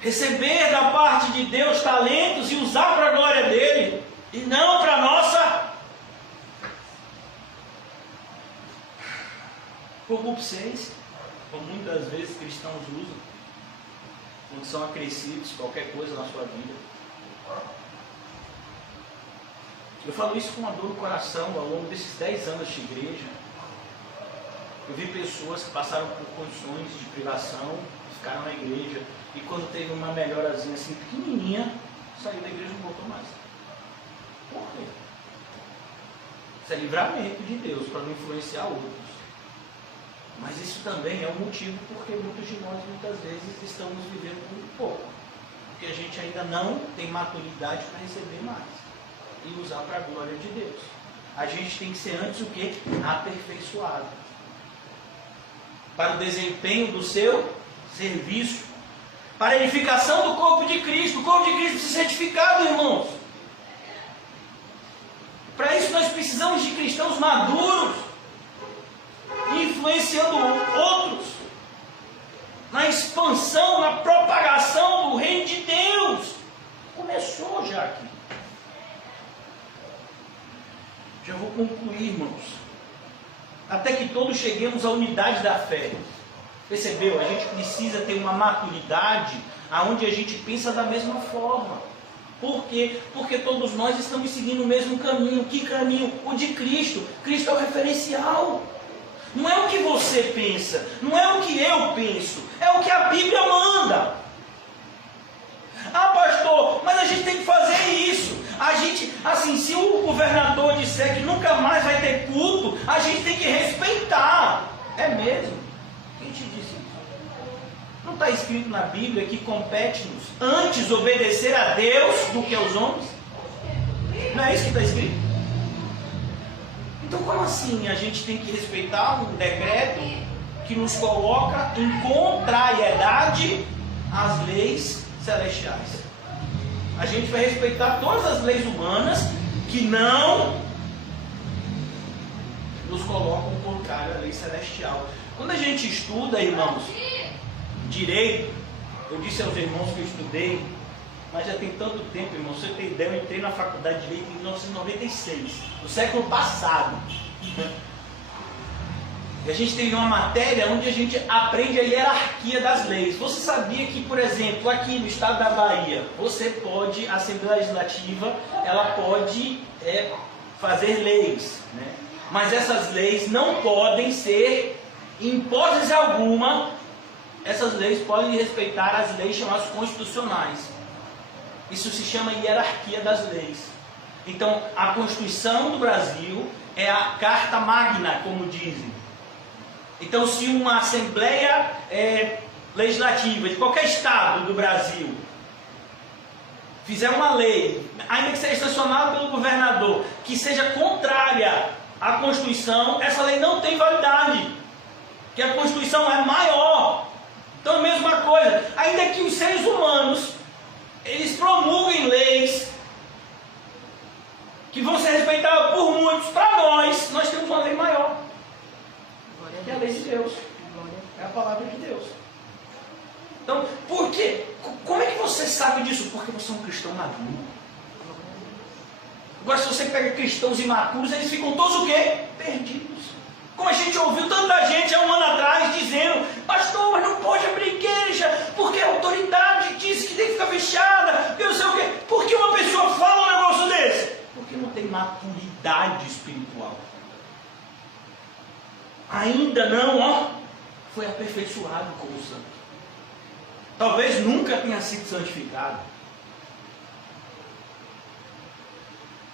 receber da parte de Deus talentos e usar para a glória dele, e não para a nossa concupiscência, como muitas vezes cristãos usam, quando são acrescidos qualquer coisa na sua vida. Eu falo isso com uma dor no coração ao longo desses 10 anos de igreja. Eu vi pessoas que passaram por condições de privação, ficaram na igreja, e quando teve uma melhorazinha assim pequenininha, saiu da igreja e não voltou mais. Por quê? Isso é livramento de Deus para não influenciar outros. Mas isso também é um motivo porque muitos de nós muitas vezes estamos vivendo muito pouco. Porque a gente ainda não tem maturidade para receber mais e usar para a glória de Deus. A gente tem que ser antes o quê? Aperfeiçoado. Para o desempenho do seu serviço. Para a edificação do corpo de Cristo. O corpo de Cristo precisa ser edificado, irmãos. Para isso nós precisamos de cristãos maduros, influenciando outros, na expansão, na propagação do reino de Deus. Começou já aqui. Já vou concluir, irmãos. Até que todos cheguemos à unidade da fé. Percebeu? A gente precisa ter uma maturidade aonde a gente pensa da mesma forma. Por quê? Porque todos nós estamos seguindo o mesmo caminho. Que caminho? O de Cristo. Cristo é o referencial. Não é o que você pensa, não é o que eu penso, é o que a Bíblia manda. Ah, pastor, mas a gente tem que fazer isso. A gente, assim, se o governador disser que nunca mais vai ter culto, a gente tem que respeitar. É mesmo? Quem te disse isso? Não está escrito na Bíblia que compete-nos antes obedecer a Deus do que aos homens? Não é isso que está escrito? Então, como assim a gente tem que respeitar um decreto que nos coloca em contrariedade às leis celestiais? A gente vai respeitar todas as leis humanas que não nos colocam contrário à lei celestial. Quando a gente estuda, irmãos, direito, eu disse aos irmãos que eu estudei, mas já tem tanto tempo, irmão, você tem ideia, eu entrei na faculdade de Direito em 1996, no século passado. E a gente tem uma matéria onde a gente aprende a hierarquia das leis. Você sabia que, por exemplo, aqui no estado da Bahia, você pode, a Assembleia Legislativa, ela pode fazer leis, né? Mas essas leis não podem ser, em hipótese alguma, essas leis podem respeitar as leis chamadas constitucionais. Isso se chama hierarquia das leis. Então, a Constituição do Brasil é a Carta Magna, como dizem. Então, se uma Assembleia Legislativa de qualquer estado do Brasil fizer uma lei, ainda que seja sancionada pelo governador, que seja contrária à Constituição, essa lei não tem validade, porque a Constituição é maior. Então, a mesma coisa, ainda que os seres humanos eles promulguem leis que vão ser respeitadas por muitos, para nós temos uma lei maior, que é a lei de Deus, é a palavra de Deus. Então, por quê? Como é que você sabe disso? Porque você é um cristão maduro. Agora, se você pega cristãos imaturos, eles ficam todos o quê? Perdidos. Como a gente ouviu tanta gente há um ano atrás dizendo: pastor, mas não pode abrir igreja, porque a autoridade disse que tem que ficar fechada, eu não sei o quê. Por que uma pessoa fala um negócio desse? Porque não tem maturidade espiritual. Ainda não, foi aperfeiçoado como santo. Talvez nunca tenha sido santificado.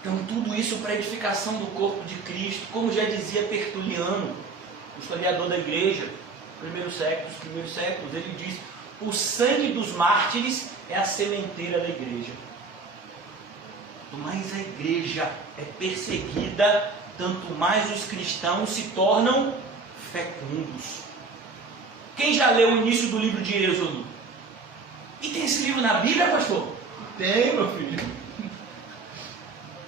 Então, tudo isso para a edificação do corpo de Cristo, como já dizia Tertuliano, o historiador da igreja, dos primeiros séculos, ele diz: o sangue dos mártires é a sementeira da igreja. Quanto mais a igreja é perseguida, tanto mais os cristãos se tornam fecundos. Quem já leu o início do livro de Êxodo? E tem esse livro na Bíblia, pastor? Tem, meu filho.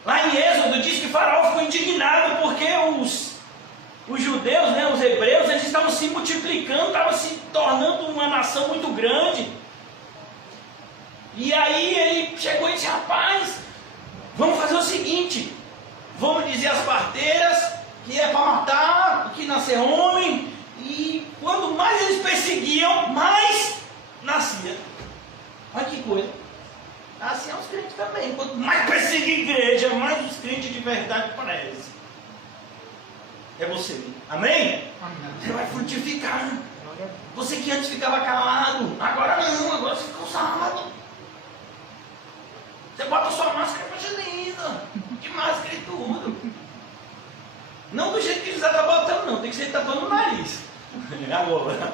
Lá em Êxodo diz que Faraó ficou indignado porque os judeus, né, os hebreus, eles estavam se multiplicando, estavam se tornando uma nação muito grande. E aí ele chegou e disse: rapaz, vamos fazer o seguinte, vamos dizer às parteiras que é para matar, que nascer homem, e quando mais eles perseguiam, mais nascia. Olha que coisa. Assim é os crentes também. Quanto mais perseguir a igreja, mais os crentes de verdade parecem. É você. Amém? Você vai frutificar. Você que antes ficava calado, agora não, agora você fica usado. Você bota sua máscara evangelista, de máscara e tudo. Não do jeito que José está botando, não. Tem que ser tapando o nariz. Agora.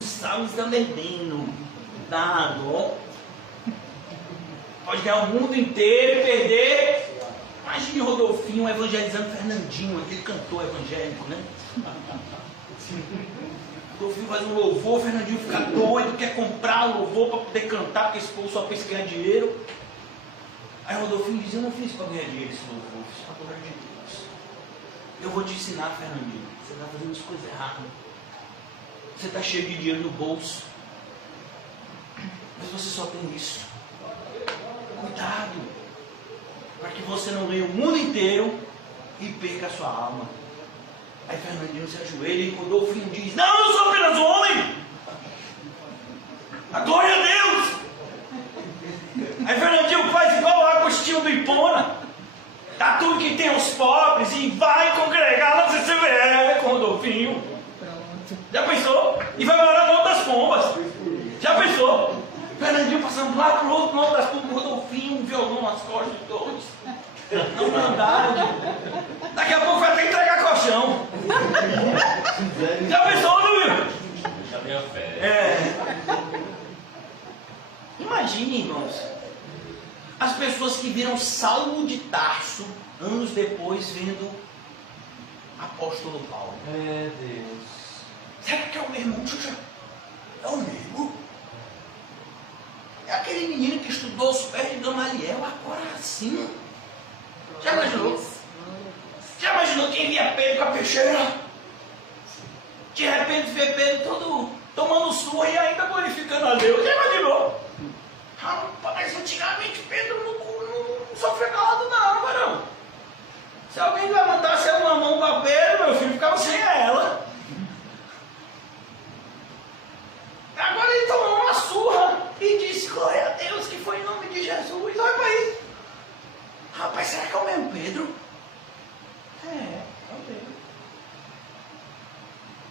Os salmos estão bebendo. Dado, ó. Pode ganhar o mundo inteiro e perder. Imagine Rodolfinho evangelizando Fernandinho, aquele cantor evangélico, né? Rodolfinho faz um louvor, Fernandinho fica doido, quer comprar louvor para poder cantar, porque esse povo só pensa em ganhar dinheiro. Aí Rodolfinho diz: eu não fiz para ganhar dinheiro esse louvor, eu fiz para a glória de Deus. Eu vou te ensinar, Fernandinho. Você está fazendo as coisas erradas. Você está cheio de dinheiro no bolso, mas você só tem isso. Cuidado, para que você não ganhe o mundo inteiro e perca a sua alma. Aí Fernandinho se ajoelha e Rodolfinho diz: não, eu sou apenas um homem. A glória a Deus. Aí Fernandinho faz igual o Agostinho do Ipona, dá tudo que tem aos pobres e vai congregar na CCVE com Rodolfinho. Já pensou? E vai morar no Alto das Pombas. Já pensou? Fernandinho passando de lá pro outro, no Alto das Pombas, Rodolfinho, um violão nas costas de todos. Não mandaram. Daqui a pouco vai até entregar colchão. Já pensou, Luiz? Já tem a fé. Imagine, irmãos, as pessoas que viram Saulo de Tarso, anos depois, vendo apóstolo Paulo. É Deus. Será que é o mesmo? É o mesmo? É aquele menino que estudou os pés de Gamaliel, agora assim. Já imaginou? Já imaginou quem via Pedro com a peixeira? De repente vê Pedro todo tomando surra e ainda glorificando a Deus. Já imaginou? Rapaz, antigamente Pedro não sofreu calado não, varão. Se alguém levantasse uma mão para Pedro, meu filho ficava sem ela. Agora ele tomou uma surra e disse: glória a Deus que foi em nome de Jesus. Olha para isso. Rapaz, será que é o mesmo Pedro? É o Pedro.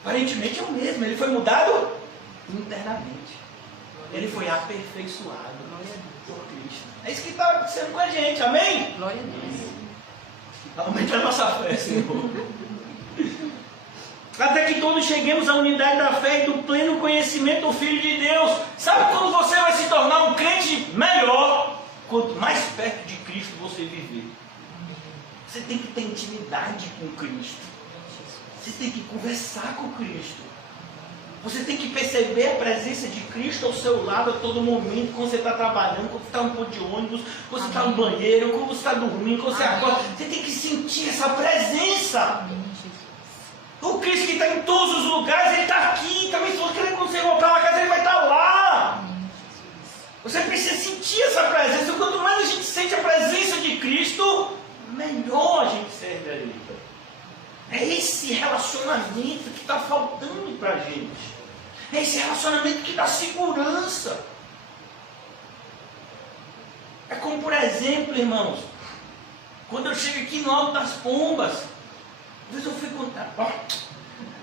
Aparentemente é o mesmo. Ele foi mudado internamente. Ele foi aperfeiçoado por Cristo. É isso que está acontecendo com a gente, amém? Glória a Deus. Aumenta a nossa fé, Senhor. Até que todos cheguemos à unidade da fé e do pleno conhecimento do Filho de Deus. Sabe quando você vai se tornar um crente melhor? Quanto mais perto de Cristo você viver. Você tem que ter intimidade com Cristo. Você tem que conversar com Cristo. Você tem que perceber a presença de Cristo ao seu lado a todo momento, quando você está trabalhando, quando você está no ponto de ônibus, quando você está no banheiro, quando você está dormindo, quando você acorda. Você tem que sentir essa presença. O Cristo que está em todos os lugares, Ele está aqui. Também se quando você voltar para casa, Ele vai estar lá. Você precisa sentir essa presença. Quanto mais a gente sente a presença de Cristo, melhor a gente serve a Ele. É esse relacionamento que está faltando para a gente. É esse relacionamento que dá segurança. É como, por exemplo, irmãos, quando eu chego aqui no Alto das Pombas, às vezes eu fico...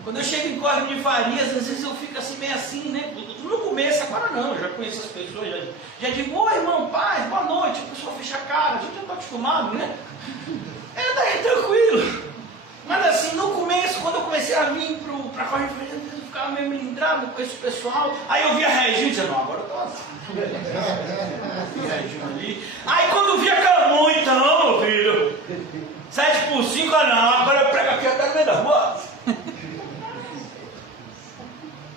Quando eu chego em Córrego de Farias, às vezes eu fico assim, meio assim, né? No começo, agora não, eu já conheço as pessoas, já digo: oi, irmão, paz, boa noite. A pessoa fecha a cara, a gente já está acostumado, né? É tranquilo. Mas assim, no começo, quando eu comecei a vir para Córrego de Farias, eu ficava meio melindrado com esse pessoal. Aí eu via a Regina e dizia: não, agora eu estou azar. Aí quando eu via Camon, então, meu filho, 7 por 5, não, agora eu prego aqui até no meio da rua.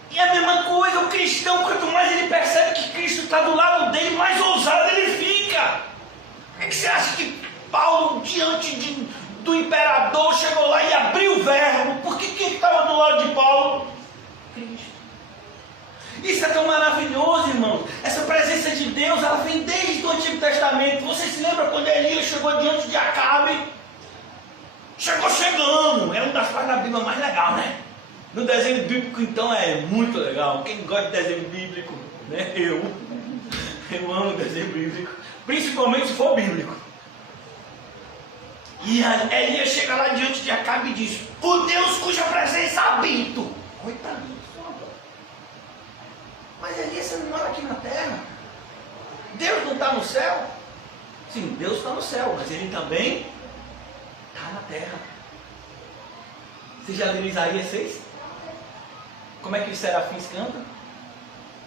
E a mesma coisa, o cristão, quanto mais ele percebe que Cristo está do lado dele, mais ousado ele fica. você acha que Paulo, diante do imperador, chegou lá e abriu o verbo? Por que estava do lado de Paulo? Cristo. Isso é tão maravilhoso, irmãos. Essa presença de Deus, ela vem desde o Antigo Testamento. Você se lembra quando Elias chegou diante de Acabe? Chegou chegando. É uma das partes da Bíblia mais legal, né? No desenho bíblico, então, é muito legal. Quem gosta de desenho bíblico, né? Eu amo desenho bíblico. Principalmente se for bíblico. E Elias chega lá diante de Acabe e diz: o Deus cuja presença habito. Olha para mim. Mas Elias, você não mora aqui na terra? Deus não está no céu? Sim, Deus está no céu, mas Ele também está na terra. Você já leu Isaías 6? Como é que os serafins cantam?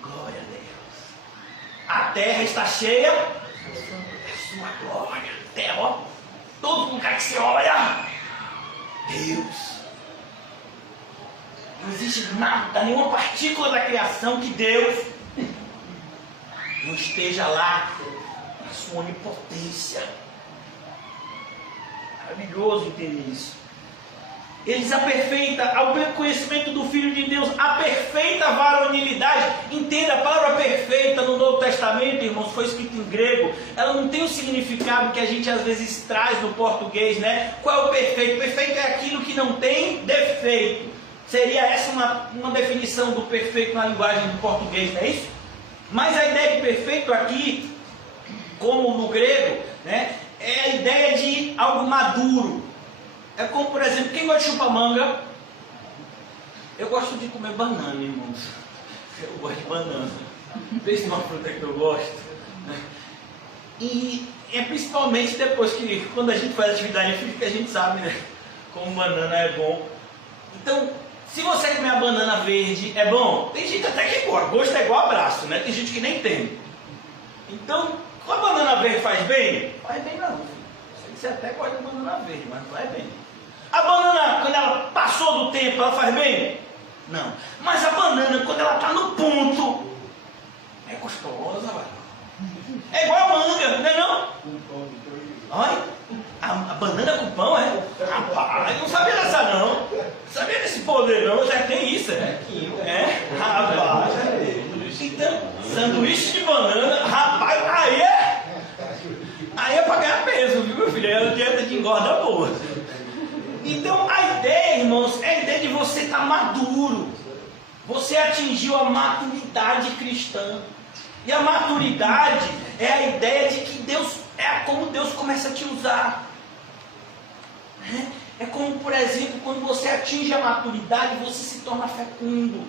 Glória a Deus. A terra está cheia da sua glória. Terra, ó, todo lugar que você olha, Deus. Não existe nada, nenhuma partícula da criação que Deus não esteja lá na sua onipotência. Maravilhoso entender isso. Eles aperfeita ao pleno conhecimento do Filho de Deus, a perfeita varonilidade. Entenda, a palavra perfeita no Novo Testamento, irmãos, foi escrita em grego. Ela não tem o significado que a gente às vezes traz no português, né? Qual é o perfeito? Perfeito é aquilo que não tem defeito. Seria essa uma definição do perfeito na linguagem do português, não é isso? Mas a ideia de perfeito aqui, como no grego, né, é a ideia de algo maduro. É como, por exemplo, quem gosta de chupar manga? Eu gosto de comer banana, irmãos. Eu gosto de banana. Pensa numa fruta que eu gosto. E é principalmente depois que, quando a gente faz atividade física, a gente sabe, né, como banana é bom. Então, se você comer a banana verde, é bom? Tem gente até que gosta. Gosto é igual abraço, né? Tem gente que nem tem. Então, a banana verde faz bem? Faz bem não, filho. Você até gosta de banana verde, mas não faz bem. A banana, quando ela passou do tempo, ela faz bem? Não. Mas a banana, quando ela está no ponto, é gostosa, velho. É igual a manga, não é não? Olha, a banana com pão é? Rapaz, não sabia dessa não. Não sabia desse poder não, já tem isso, né? É? Rapaz. Então, sanduíche de banana, rapaz, aí é para ganhar peso, viu, meu filho? É uma dieta de engorda boa. Então, a ideia, irmãos, é a ideia de você estar maduro. Você atingiu a maturidade cristã. E a maturidade é a ideia de que Deus, é como Deus começa a te usar. É como, por exemplo, quando você atinge a maturidade, você se torna fecundo.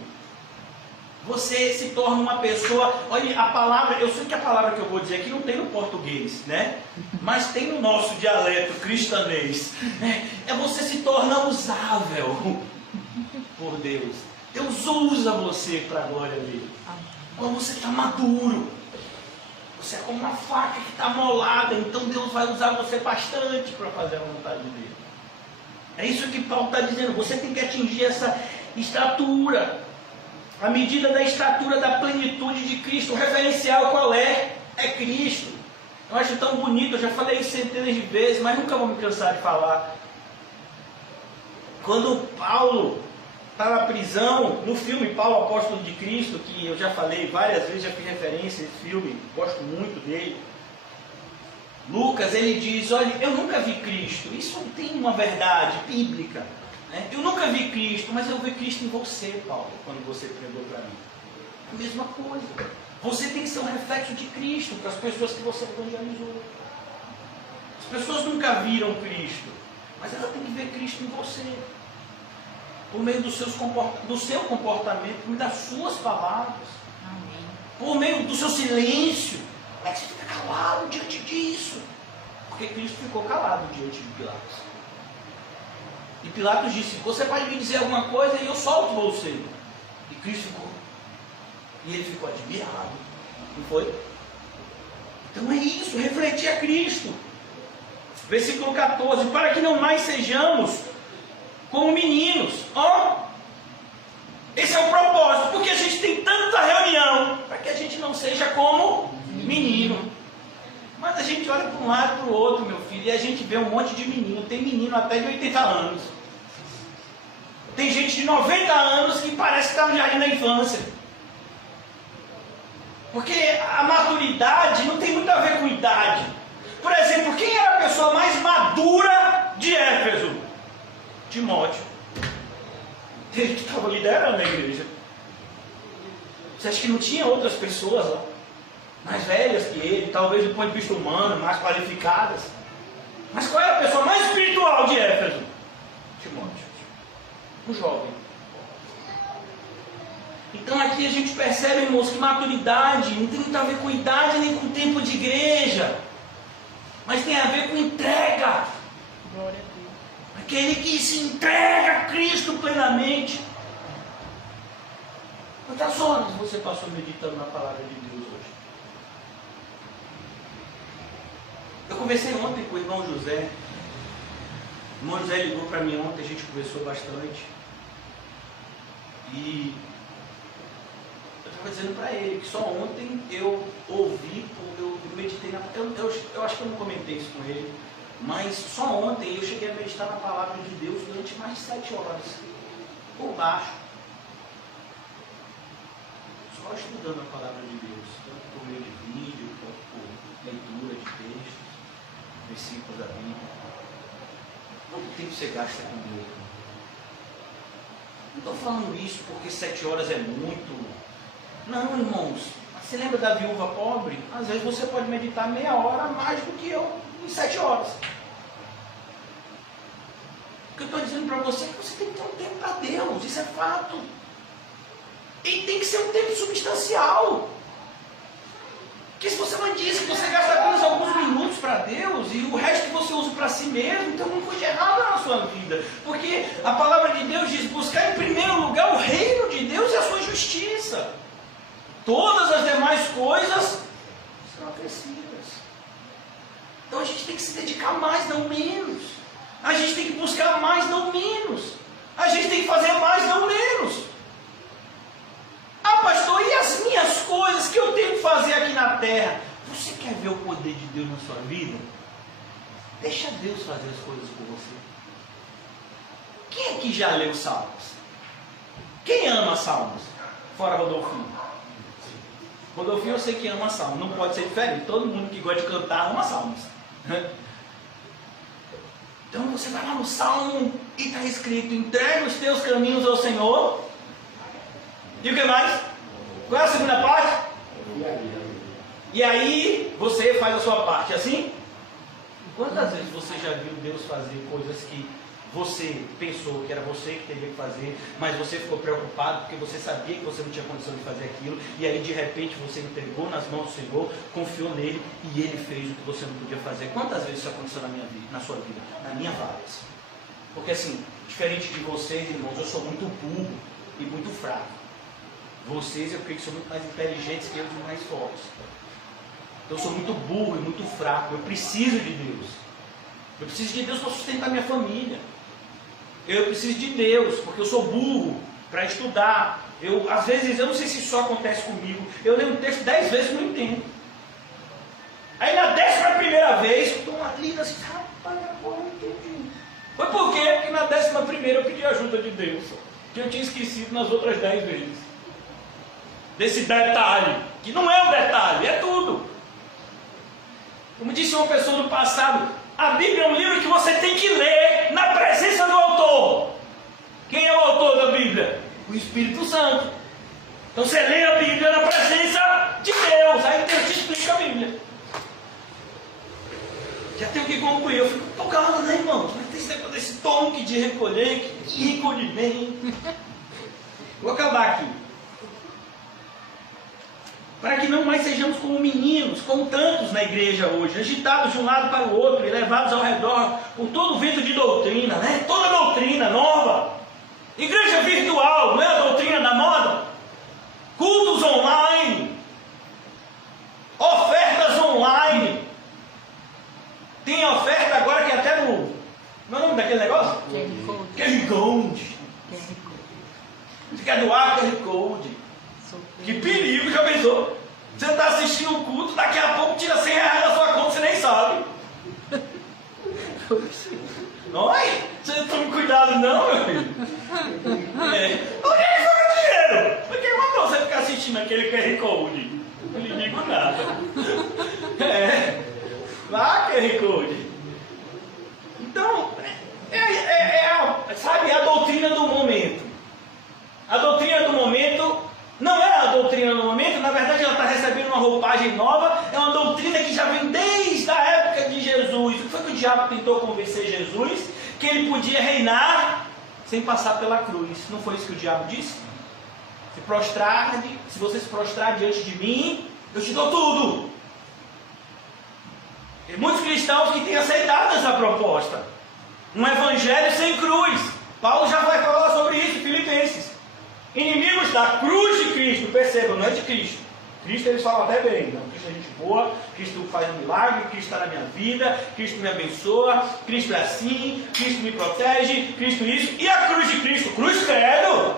Você se torna uma pessoa... Olha, a palavra... Eu sei que a palavra que eu vou dizer aqui não tem no português, né? Mas tem no nosso dialeto cristanês. É você se torna usável por Deus. Deus usa você para a glória dele. Quando você está maduro. Você é como uma faca que está molada. Então Deus vai usar você bastante para fazer a vontade dele. É isso que Paulo está dizendo. Você tem que atingir essa estatura. A medida da estatura da plenitude de Cristo. O referencial qual é? É Cristo. Eu acho tão bonito. Eu já falei isso centenas de vezes, mas nunca vou me cansar de falar. Quando Paulo está na prisão, no filme Paulo Apóstolo de Cristo, que eu já falei várias vezes, já fiz referência a esse filme, gosto muito dele. Lucas, ele diz, olha, eu nunca vi Cristo. Isso tem uma verdade bíblica. Eu nunca vi Cristo, mas eu vi Cristo em você, Paulo, quando você pregou para mim. A mesma coisa. Você tem que ser um reflexo de Cristo para as pessoas que você evangelizou. As pessoas nunca viram Cristo, mas elas têm que ver Cristo em você. Por meio do seu comportamento, por meio das suas palavras. Amém. Por meio do seu silêncio. Como é que você fica calado diante disso? Porque Cristo ficou calado diante de Pilatos. E Pilatos disse, você pode me dizer alguma coisa e eu solto você. E Cristo ficou. E ele ficou admirado. Não foi? Então é isso, refletir a Cristo. Versículo 14. Para que não mais sejamos como meninos. Esse é o propósito. Porque a gente tem tanta reunião. Para que a gente não seja como menino. Mas a gente olha para um lado e para o vida e a gente vê um monte de menino. Tem menino até de 80 anos. Tem gente de 90 anos que parece que está no jardim da infância. Porque a maturidade não tem muito a ver com idade. Por exemplo, quem era a pessoa mais madura de Éfeso? Timóteo. Ele que estava liderando a igreja. Você acha que não tinha outras pessoas lá? Mais velhas que ele, talvez do ponto de vista humano, mais qualificadas. Mas qual era a pessoa mais espiritual de Éfeso? Timóteo. Um jovem. Então aqui a gente percebe, irmãos, que maturidade não tem muito a ver com idade nem com tempo de igreja. Mas tem a ver com entrega. Glória a Deus. Aquele que se entrega a Cristo plenamente. Quantas horas você passou meditando na palavra de Deus hoje? Eu conversei ontem com o irmão José. O irmão José ligou para mim ontem, a gente conversou bastante. E eu estava dizendo para ele que só ontem eu ouvi, eu meditei na... Eu acho que eu não comentei isso com ele, mas só ontem eu cheguei a meditar na palavra de Deus durante mais de 7 horas. Por baixo. Só estudando a palavra de Deus, tanto por meio de vídeo, quanto por leitura de textos, versículos da Bíblia. Quanto tempo você gasta com Deus? Não estou falando isso porque 7 horas é muito. Não, irmãos. Você lembra da viúva pobre? Às vezes você pode meditar meia hora mais do que eu em 7 horas. O que eu estou dizendo para você é que você tem que ter um tempo para Deus. Isso é fato. E tem que ser um tempo substancial. Porque se você não diz que você gasta apenas alguns minutos para Deus e o resto que você usa para si mesmo, então não foi de errado na sua vida. Porque a palavra de Deus diz: buscar em primeiro lugar o reino de Deus e a sua justiça. Todas as demais coisas serão acrescidas. Então a gente tem que se dedicar mais, não menos. A gente tem que buscar mais, não menos. A gente tem que fazer mais, não menos. Ah, pastor, e as minhas coisas que eu tenho que fazer aqui na terra? Você quer ver o poder de Deus na sua vida? Deixa Deus fazer as coisas por você. Quem aqui já leu Salmos? Quem ama Salmos? Fora Rodolfinho. Rodolfinho eu sei que ama Salmos. Não pode ser diferente. Todo mundo que gosta de cantar ama Salmos. Então você vai lá no Salmo e está escrito: entrega os teus caminhos ao Senhor. E o que mais? Qual é a segunda parte? E aí você faz a sua parte, assim? Quantas vezes você já viu Deus fazer coisas que você pensou que era você que teria que fazer, mas você ficou preocupado porque você sabia que você não tinha condição de fazer aquilo, e aí de repente você entregou nas mãos do Senhor, confiou nele e ele fez o que você não podia fazer? Quantas vezes isso aconteceu na minha vida, na sua vida? Na minha, várias. Porque assim, diferente de vocês, irmãos, eu sou muito burro e muito fraco. Vocês, eu creio que são muito mais inteligentes que eu e mais fortes. Eu sou muito burro e muito fraco. Eu preciso de Deus. Eu preciso de Deus para sustentar minha família. Eu preciso de Deus, porque eu sou burro para estudar. Às vezes, eu não sei se isso só acontece comigo. Eu leio um texto 10 vezes e não entendo. Aí na 11ª vez, eu estou uma lida assim, rapaz, agora eu entendi. Foi por quê? Porque na 11ª eu pedi ajuda de Deus, que eu tinha esquecido nas outras 10 vezes. Desse detalhe, que não é um detalhe, é tudo. Como disse uma pessoa do passado, a Bíblia é um livro que você tem que ler na presença do autor. Quem é o autor da Bíblia? O Espírito Santo. Então você lê a Bíblia na presença de Deus, aí Deus te explica a Bíblia. Já tenho que concluir, eu fico tocado, né, irmãos? Mas tem esse negócio desse tom de recolher, que recolhimento. Vou acabar aqui. Para que não mais sejamos como meninos, como tantos na igreja hoje, agitados de um lado para o outro e levados ao redor por todo o vento de doutrina, né? Toda doutrina nova. Igreja virtual, não é a doutrina da moda? Cultos online, ofertas online. Tem oferta agora que até no... Não é o nome daquele negócio? QR Code. Você quer doar QR Code. Que perigo, já pensou? Você está assistindo o culto, daqui a pouco tira R$100 da sua conta, você nem sabe. cuidado não, meu filho. Onde é que foi o dinheiro? Por que mandou você ficar assistindo aquele QR Code? Não lhe digo nada. Lá QR Code. Então, sabe, a doutrina do momento. A doutrina do momento não é a doutrina do momento, na verdade ela está recebendo uma roupagem nova, é uma doutrina que já vem desde a época de Jesus. O que foi que o diabo tentou convencer Jesus? Que ele podia reinar sem passar pela cruz. Não foi isso que o diabo disse? Se você se prostrar diante de mim, eu te dou tudo. Tem muitos cristãos que têm aceitado essa proposta. Um evangelho sem cruz. Paulo já vai falar sobre isso em Filipenses. Inimigos da cruz de Cristo, percebam, não é de Cristo. Cristo eles falam até bem, não, Cristo é gente boa, Cristo faz um milagre, Cristo está na minha vida, Cristo me abençoa, Cristo é assim, Cristo me protege, Cristo isso. E a cruz de Cristo? Cruz credo!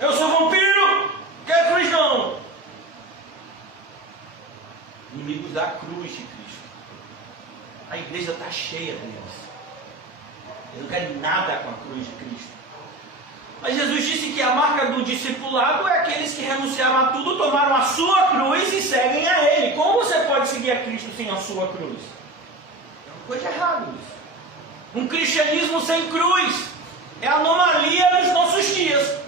Eu sou vampiro, quer cruz não. Inimigos da cruz de Cristo. A igreja está cheia deles. Eles não querem nada com a cruz de Cristo. Mas Jesus disse que a marca do discipulado é aqueles que renunciaram a tudo, tomaram a sua cruz e seguem a Ele. Como você pode seguir a Cristo sem a sua cruz? É uma coisa errada isso. Um cristianismo sem cruz é anomalia nos nossos dias.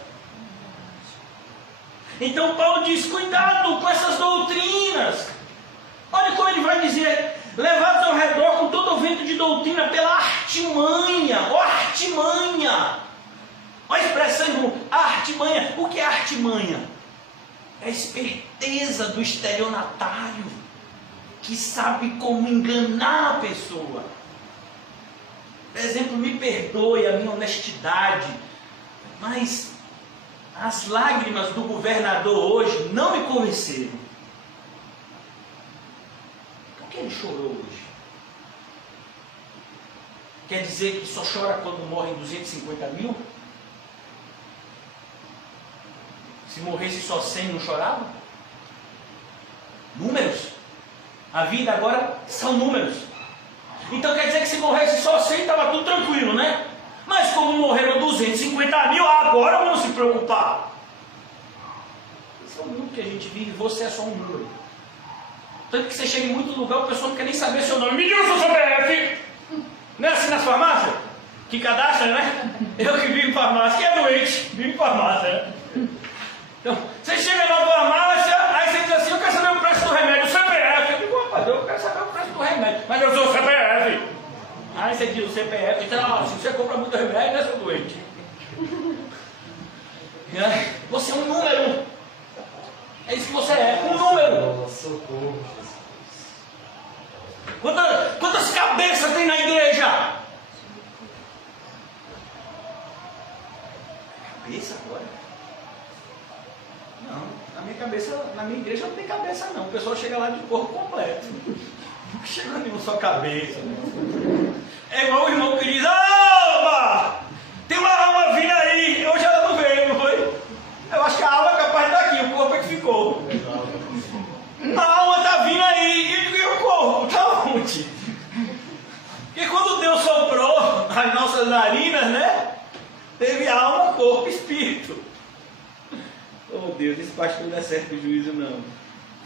Então Paulo diz, cuidado com essas doutrinas. Olha como ele vai dizer, levados ao redor com todo o vento de doutrina pela artimanha. Ó, artimanha! Olha a expressão, irmão, artimanha. O que é artimanha? É a esperteza do estelionatário, que sabe como enganar a pessoa. Por exemplo, me perdoe a minha honestidade, mas as lágrimas do governador hoje não me convenceram. Por que ele chorou hoje? Quer dizer que só chora quando morrem 250 mil? Se morresse só 100, não chorava? Números. A vida agora são números. Então quer dizer que se morresse só 100, estava tudo tranquilo, né? Mas como morreram 250 mil, agora vamos se preocupar. Esse é o mundo que a gente vive, você é só um número. Tanto que você chega em muito lugar, o pessoal não quer nem saber seu nome. Me diga o seu CPF! Não é assim nas farmácias? Que cadastra, né? Eu que vivo em farmácia. Quem é doente? Vivo em farmácia, né? Então, você chega na farmácia, aí você diz assim, eu quero saber o preço do remédio, o CPF. Eu digo, rapaz, eu quero saber o preço do remédio, mas eu sou o CPF. Aí você diz o CPF, então, se você compra muito remédio, eu sou doente. Você é um número. É isso que você é, um número. Quantas cabeças tem na igreja? Cabeça agora? Não, na minha igreja não tem cabeça não. O pessoal chega lá de corpo completo. Não chega nenhum só cabeça. É igual o irmão que diz, opa! Tem uma alma vindo aí. Hoje ela não veio, não foi? Eu acho que a alma é capaz de estar aqui, o corpo é que ficou. A alma está vindo aí. E o corpo está onde? Porque quando Deus soprou as nossas narinas, né? Teve alma, corpo e espírito. Oh Deus, esse pastor não é certo o juízo não.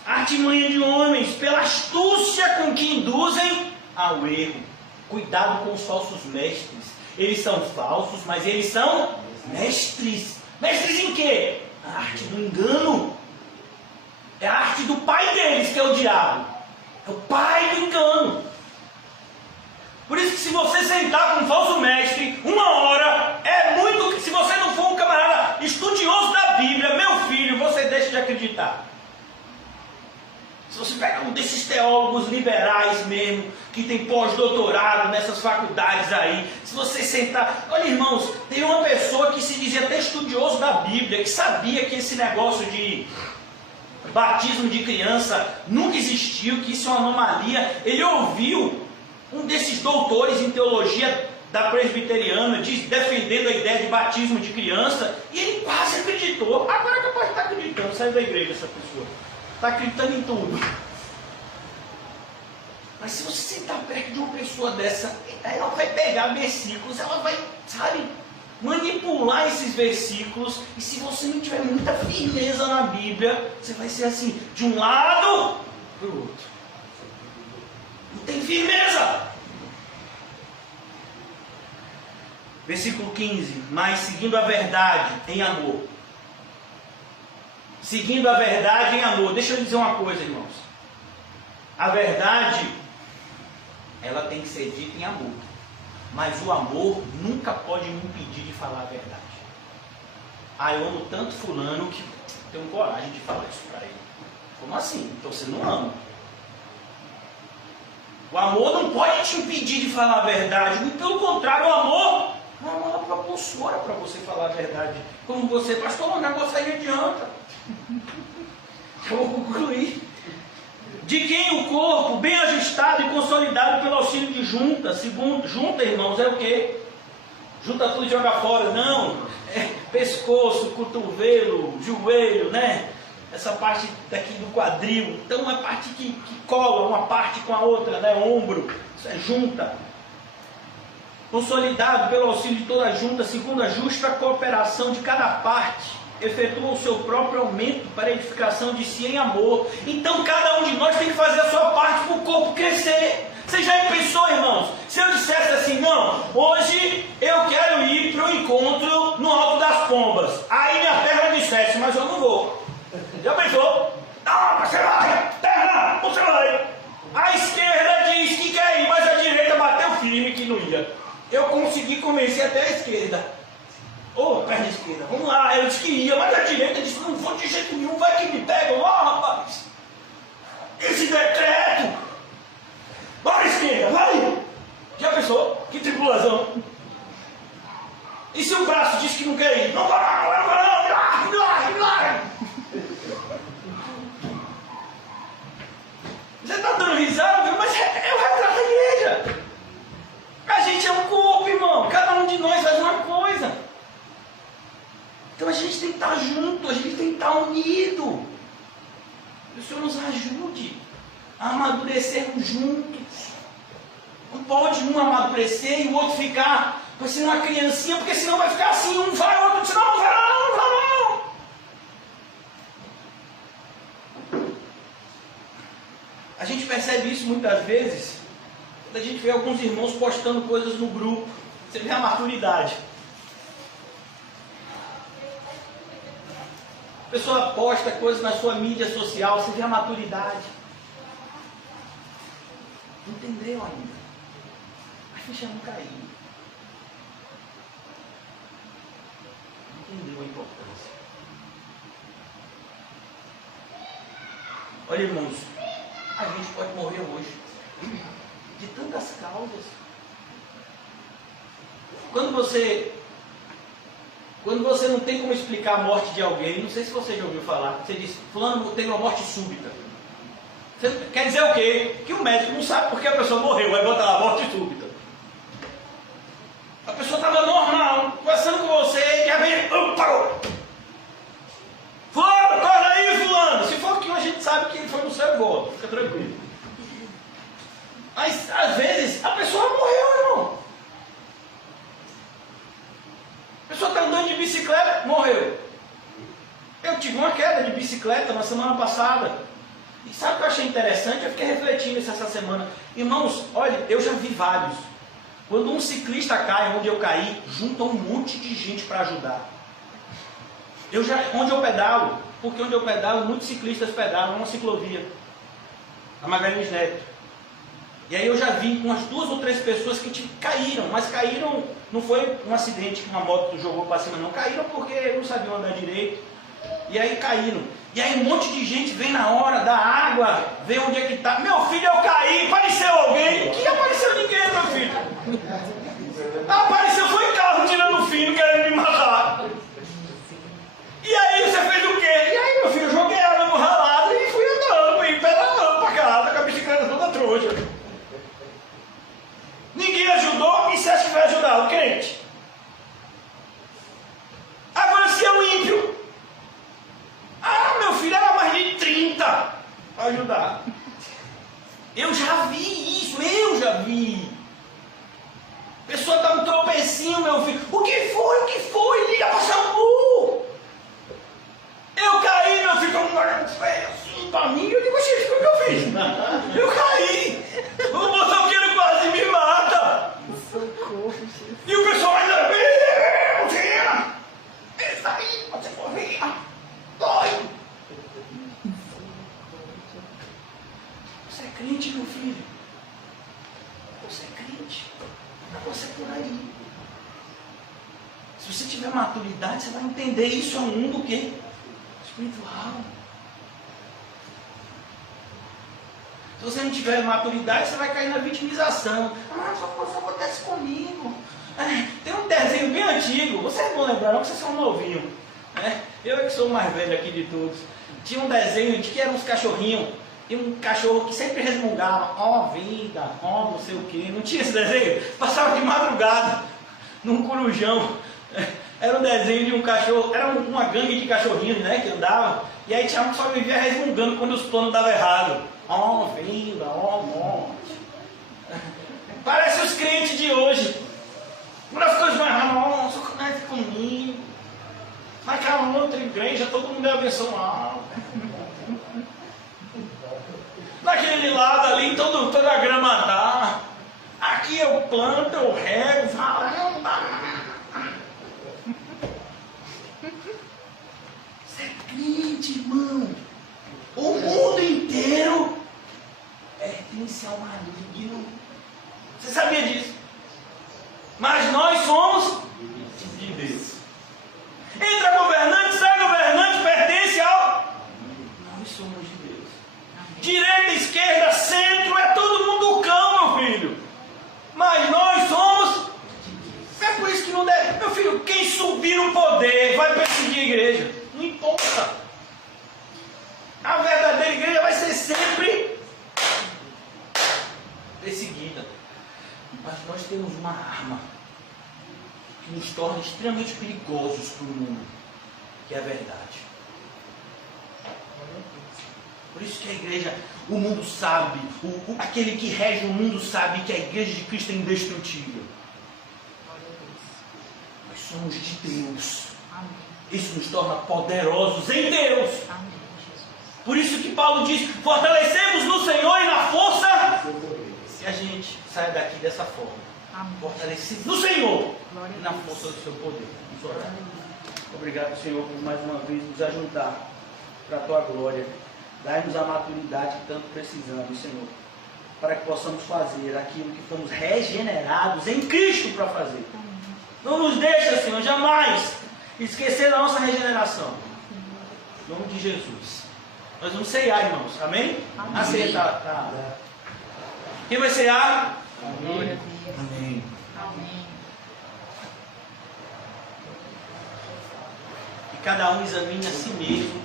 Artimanha de homens, pela astúcia com que induzem ao erro. Cuidado com os falsos mestres. Eles são falsos, mas eles são mestres. Mestres em quê? A arte do engano. É a arte do pai deles, que é o diabo. É o pai do engano. Por isso que se você sentar com um falso mestre, uma hora, é muito... Se você não for um camarada estudioso da Bíblia, meu filho, você deixa de acreditar. Se você pegar um desses teólogos liberais mesmo, que tem pós-doutorado nessas faculdades aí, se você sentar... Olha, irmãos, tem uma pessoa que se dizia até estudioso da Bíblia, que sabia que esse negócio de batismo de criança nunca existiu, que isso é uma anomalia. Ele ouviu um desses doutores em teologia da presbiteriana defendendo a ideia de batismo de criança, e ele quase acreditou. Agora é capaz de estar acreditando. Sai da igreja essa pessoa. Está acreditando em tudo. Mas se você sentar perto de uma pessoa dessa, ela vai pegar versículos, ela vai, sabe, manipular esses versículos. E se você não tiver muita firmeza na Bíblia, você vai ser assim, de um lado para o outro. Não tem firmeza. Versículo 15. Mas seguindo a verdade em amor. Seguindo a verdade em amor. Deixa eu dizer uma coisa, irmãos. A verdade, ela tem que ser dita em amor. Mas o amor nunca pode me impedir de falar a verdade. Eu amo tanto fulano que tenho coragem de falar isso para ele. Como assim? Então você não ama. O amor não pode te impedir de falar a verdade. Muito pelo contrário, o amor é uma propulsora para você falar a verdade. Como você, pastor, o negócio aí adianta. Eu vou concluir. De quem o corpo, bem ajustado e consolidado pelo auxílio de junta. Segundo, junta, irmãos, é o quê? Junta tudo e joga fora. Não, é pescoço, cotovelo, joelho, né? Essa parte daqui do quadril. Então é a parte que cola uma parte com a outra, né? Ombro, isso é junta. Consolidado pelo auxílio de toda a junta, segundo a justa cooperação de cada parte, efetua o seu próprio aumento para a edificação de si em amor. Então cada um de nós tem que fazer a sua parte para o corpo crescer. Você já pensou, irmãos? Se eu dissesse assim, não, hoje eu quero ir para o encontro no Alto das Pombas. Aí minha perna dissesse, mas eu não vou. Já pensou? Não, você vai, perna, você vai. A esquerda diz que quer ir, mas a direita bateu firme que não ia. Eu consegui convencer até a esquerda. Perna esquerda, vamos lá. Eu disse que ia, mas a direita disse, não vou de jeito nenhum, vai que me pegam. Rapaz, esse decreto. Bora esquerda, vai. Já pensou? Que tripulação. E se o braço diz que não quer ir? Não vai não. Você está dando risada, mas é o retrato da igreja. A gente é um corpo, irmão. Cada um de nós faz uma coisa. Então a gente tem que estar junto, a gente tem que estar unido. Que o Senhor nos ajude a amadurecermos juntos. Não pode um amadurecer e o outro ficar parecendo uma criancinha, porque senão vai ficar assim, um vai, o outro diz, não vai não. A gente percebe isso muitas vezes quando a gente vê alguns irmãos postando coisas no grupo. Você vê a maturidade. A pessoa posta coisas na sua mídia social, você vê a maturidade. Não entendeu ainda. A ficha não caiu. Não entendeu a importância. Olha, irmãos, a gente pode morrer hoje de tantas causas. Quando você não tem como explicar a morte de alguém, não sei se você já ouviu falar, você diz, fulano teve uma morte súbita. Você quer dizer o quê? Que o médico não sabe porque a pessoa morreu, vai botar lá, morte súbita. A pessoa estava normal, conversando com você, e a vez, parou. Fulano, corre aí, fulano. Se for que a gente sabe que ele foi no céu e volta, fica tranquilo. Mas, às vezes, a pessoa morreu, irmão. A pessoa está andando de bicicleta, morreu. Eu tive uma queda de bicicleta na semana passada. E sabe o que eu achei interessante? Eu fiquei refletindo isso essa semana. Irmãos, olha, eu já vi vários. Quando um ciclista cai onde eu caí, junta um monte de gente para ajudar. Onde eu pedalo, porque onde eu pedalo, muitos ciclistas pedalam numa ciclovia. Na Magalhães Neto. E aí eu já vi umas 2 ou 3 pessoas que caíram, mas caíram, não foi um acidente que uma moto jogou para cima, não. Caíram porque não sabiam andar direito. E aí caíram. E aí um monte de gente vem na hora da água, vê onde é que está. Meu filho, eu caí, apareceu alguém? Que apareceu ninguém, meu filho. Apareceu, foi carro tirando fino, querendo me matar. E aí você fez o quê? E aí, meu filho, eu joguei água no ralado e fui andando, e pedalando para casa, com a bicicleta toda trouxa. Ninguém ajudou, e você acha que vai ajudar o crente? Agora, se é um ímpio, meu filho, era mais de 30 para ajudar. Eu já vi isso, eu já vi. A pessoa dá um tropecinho, meu filho. O que foi? O que foi? Liga para o SAMU. Eu caí, meu filho. Todo mundo olhando assim para mim. Eu digo, gente, o que eu fiz? Eu caí. O motoqueiro quase me mata. Socorro, E o pessoal ainda vem. Tira. Isso aí, você corria. Dói. Você é crente, meu filho. Você é crente. Você é por aí. Se você tiver maturidade, você vai entender isso é um mundo o quê? Espiritual. Se você não tiver maturidade, você vai cair na vitimização. Ah, só acontece comigo. Tem um desenho bem antigo, vocês vão lembrar, não que vocês são novinhos. Eu é que sou o mais velho aqui de todos. Tinha um desenho de que eram uns cachorrinhos. E um cachorro que sempre resmungava, ó vida, ó não sei o que. Não tinha esse desenho? Passava de madrugada num corujão. Era um desenho de um cachorro, era uma gangue de cachorrinhos, né, que andava. E aí tinha um que só vivia resmungando quando os planos davam errado. Ó vida, ó morte. Parece os crentes de hoje. Quando as coisas vão errar, nossa, conecta comigo. Naquela outra igreja todo mundo é abençoado. Naquele lado ali, toda a grama dá. Aqui eu planto, eu rego, falo, não dá. Você é crente, irmão. O mundo inteiro pertence ao maligno. Você sabia disso? Mas nós somos de Deus. Entra governante, sai governante, pertence ao... Nós somos de Deus. Direita, esquerda, centro, é todo mundo cão, meu filho. Mas nós somos... É por isso que não deve... Meu filho, quem subir no poder vai perseguir a igreja. Não importa. A verdadeira igreja vai ser sempre perseguida. Mas nós temos uma arma que nos torna extremamente perigosos para o mundo, que é a verdade. Por isso que a igreja, o mundo sabe, aquele que rege o mundo sabe que a igreja de Cristo é indestrutível. Nós somos de Deus. Isso nos torna poderosos em Deus. Por isso que Paulo diz, fortalecemos no Senhor e na força. Se a gente sai daqui dessa forma, fortalecidos no Senhor e na força do seu poder. Vamos orar. Obrigado, Senhor, por mais uma vez nos ajudar para a tua glória. Dai-nos a maturidade que tanto precisamos, Senhor, para que possamos fazer aquilo que fomos regenerados em Cristo para fazer. Não nos deixa, Senhor, jamais esquecer da nossa regeneração. Em nome de Jesus. Nós vamos ceiar, irmãos. Amém? Amém. A ceia tá. Quem vai ceiar? Amém. Amém. Amém. Que cada um examine a si mesmo.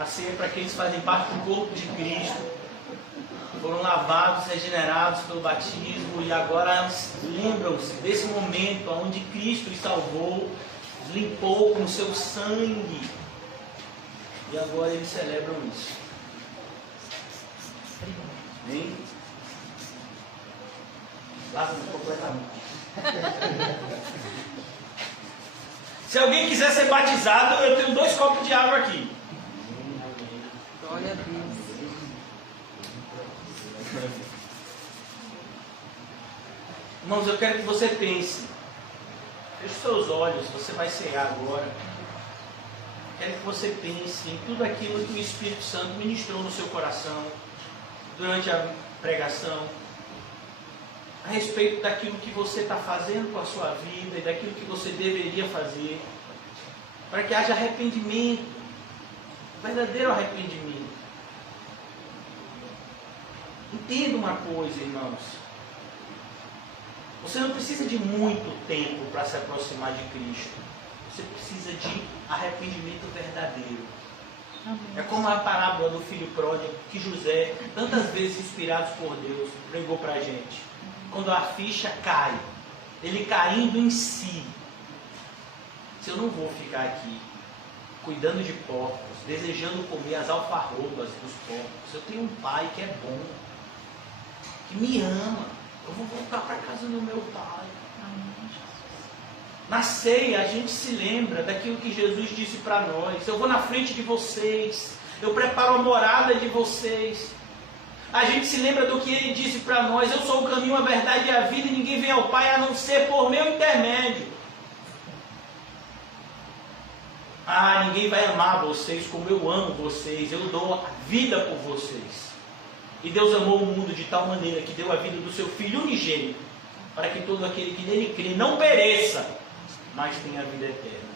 A ceia é para aqueles que fazem parte do corpo de Cristo, foram lavados, regenerados pelo batismo e agora lembram-se desse momento onde Cristo os salvou, os limpou com o seu sangue e agora eles celebram isso. Amém? Lava-me completamente. Se alguém quiser ser batizado, eu tenho 2 copos de água aqui. Glória a Deus. Irmãos, eu quero que você pense. Feche os seus olhos, você vai cear agora. Quero que você pense em tudo aquilo que o Espírito Santo ministrou no seu coração durante a pregação, a respeito daquilo que você está fazendo com a sua vida e daquilo que você deveria fazer, para que haja arrependimento, verdadeiro arrependimento. Entenda uma coisa, irmãos. Você não precisa de muito tempo para se aproximar de Cristo. Você precisa de arrependimento verdadeiro. É como a parábola do filho pródigo que José, tantas vezes inspirados por Deus, pregou para a gente. Quando a ficha cai, ele caindo em si. Se eu não vou ficar aqui, cuidando de porcos, desejando comer as alfarrobas dos porcos. Eu tenho um pai que é bom, que me ama. Eu vou voltar para a casa do meu pai. Na ceia, a gente se lembra daquilo que Jesus disse para nós. Eu vou na frente de vocês. Eu preparo a morada de vocês. A gente se lembra do que Ele disse para nós. Eu sou o caminho, a verdade e a vida. E ninguém vem ao Pai a não ser por meu intermédio. Ninguém vai amar vocês como eu amo vocês. Eu dou a vida por vocês. E Deus amou o mundo de tal maneira que deu a vida do seu Filho unigênito, para que todo aquele que nele crê não pereça, mas tenha a vida eterna.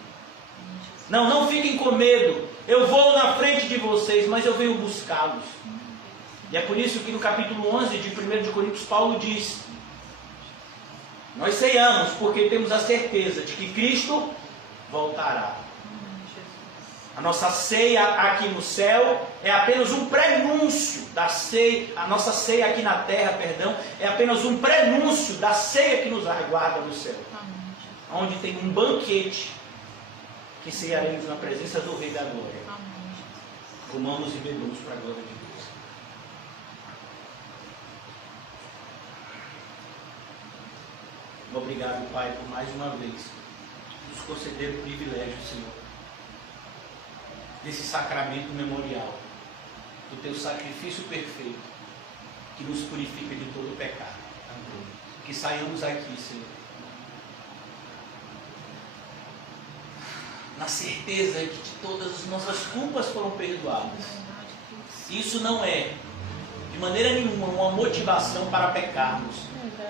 Não fiquem com medo. Eu vou na frente de vocês, mas eu venho buscá-los. E é por isso que no capítulo 11 de 1 de Coríntios, Paulo diz: nós ceiamos porque temos a certeza de que Cristo voltará. A nossa ceia aqui no céu é apenas um prenúncio da ceia. A nossa ceia aqui na terra, é apenas um prenúncio da ceia que nos aguarda no céu. Onde tem um banquete que cearemos na presença do Rei da Glória. Comamos e bebamos para a glória de Deus. Obrigado, Pai, por mais uma vez nos conceder o privilégio, Senhor, desse sacramento memorial, do Teu sacrifício perfeito, que nos purifica de todo pecado. Que saiamos aqui, Senhor, na certeza de que todas as nossas culpas foram perdoadas. Isso não é, de maneira nenhuma, uma motivação para pecarmos,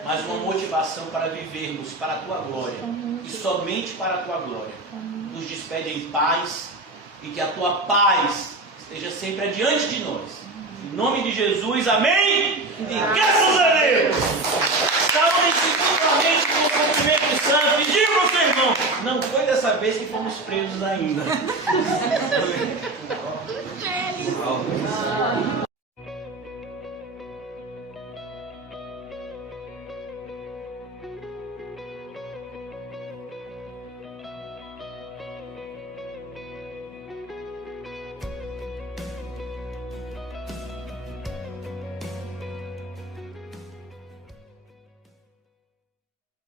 mas uma motivação para vivermos para a Tua glória, e somente para a Tua glória. Nos despede em paz, e que a Tua paz esteja sempre adiante de nós. Em nome de Jesus, amém? E graças a Deus! Saúde-se totalmente com o cumprimento santo. E diga ao seu irmão: não foi dessa vez que fomos presos ainda.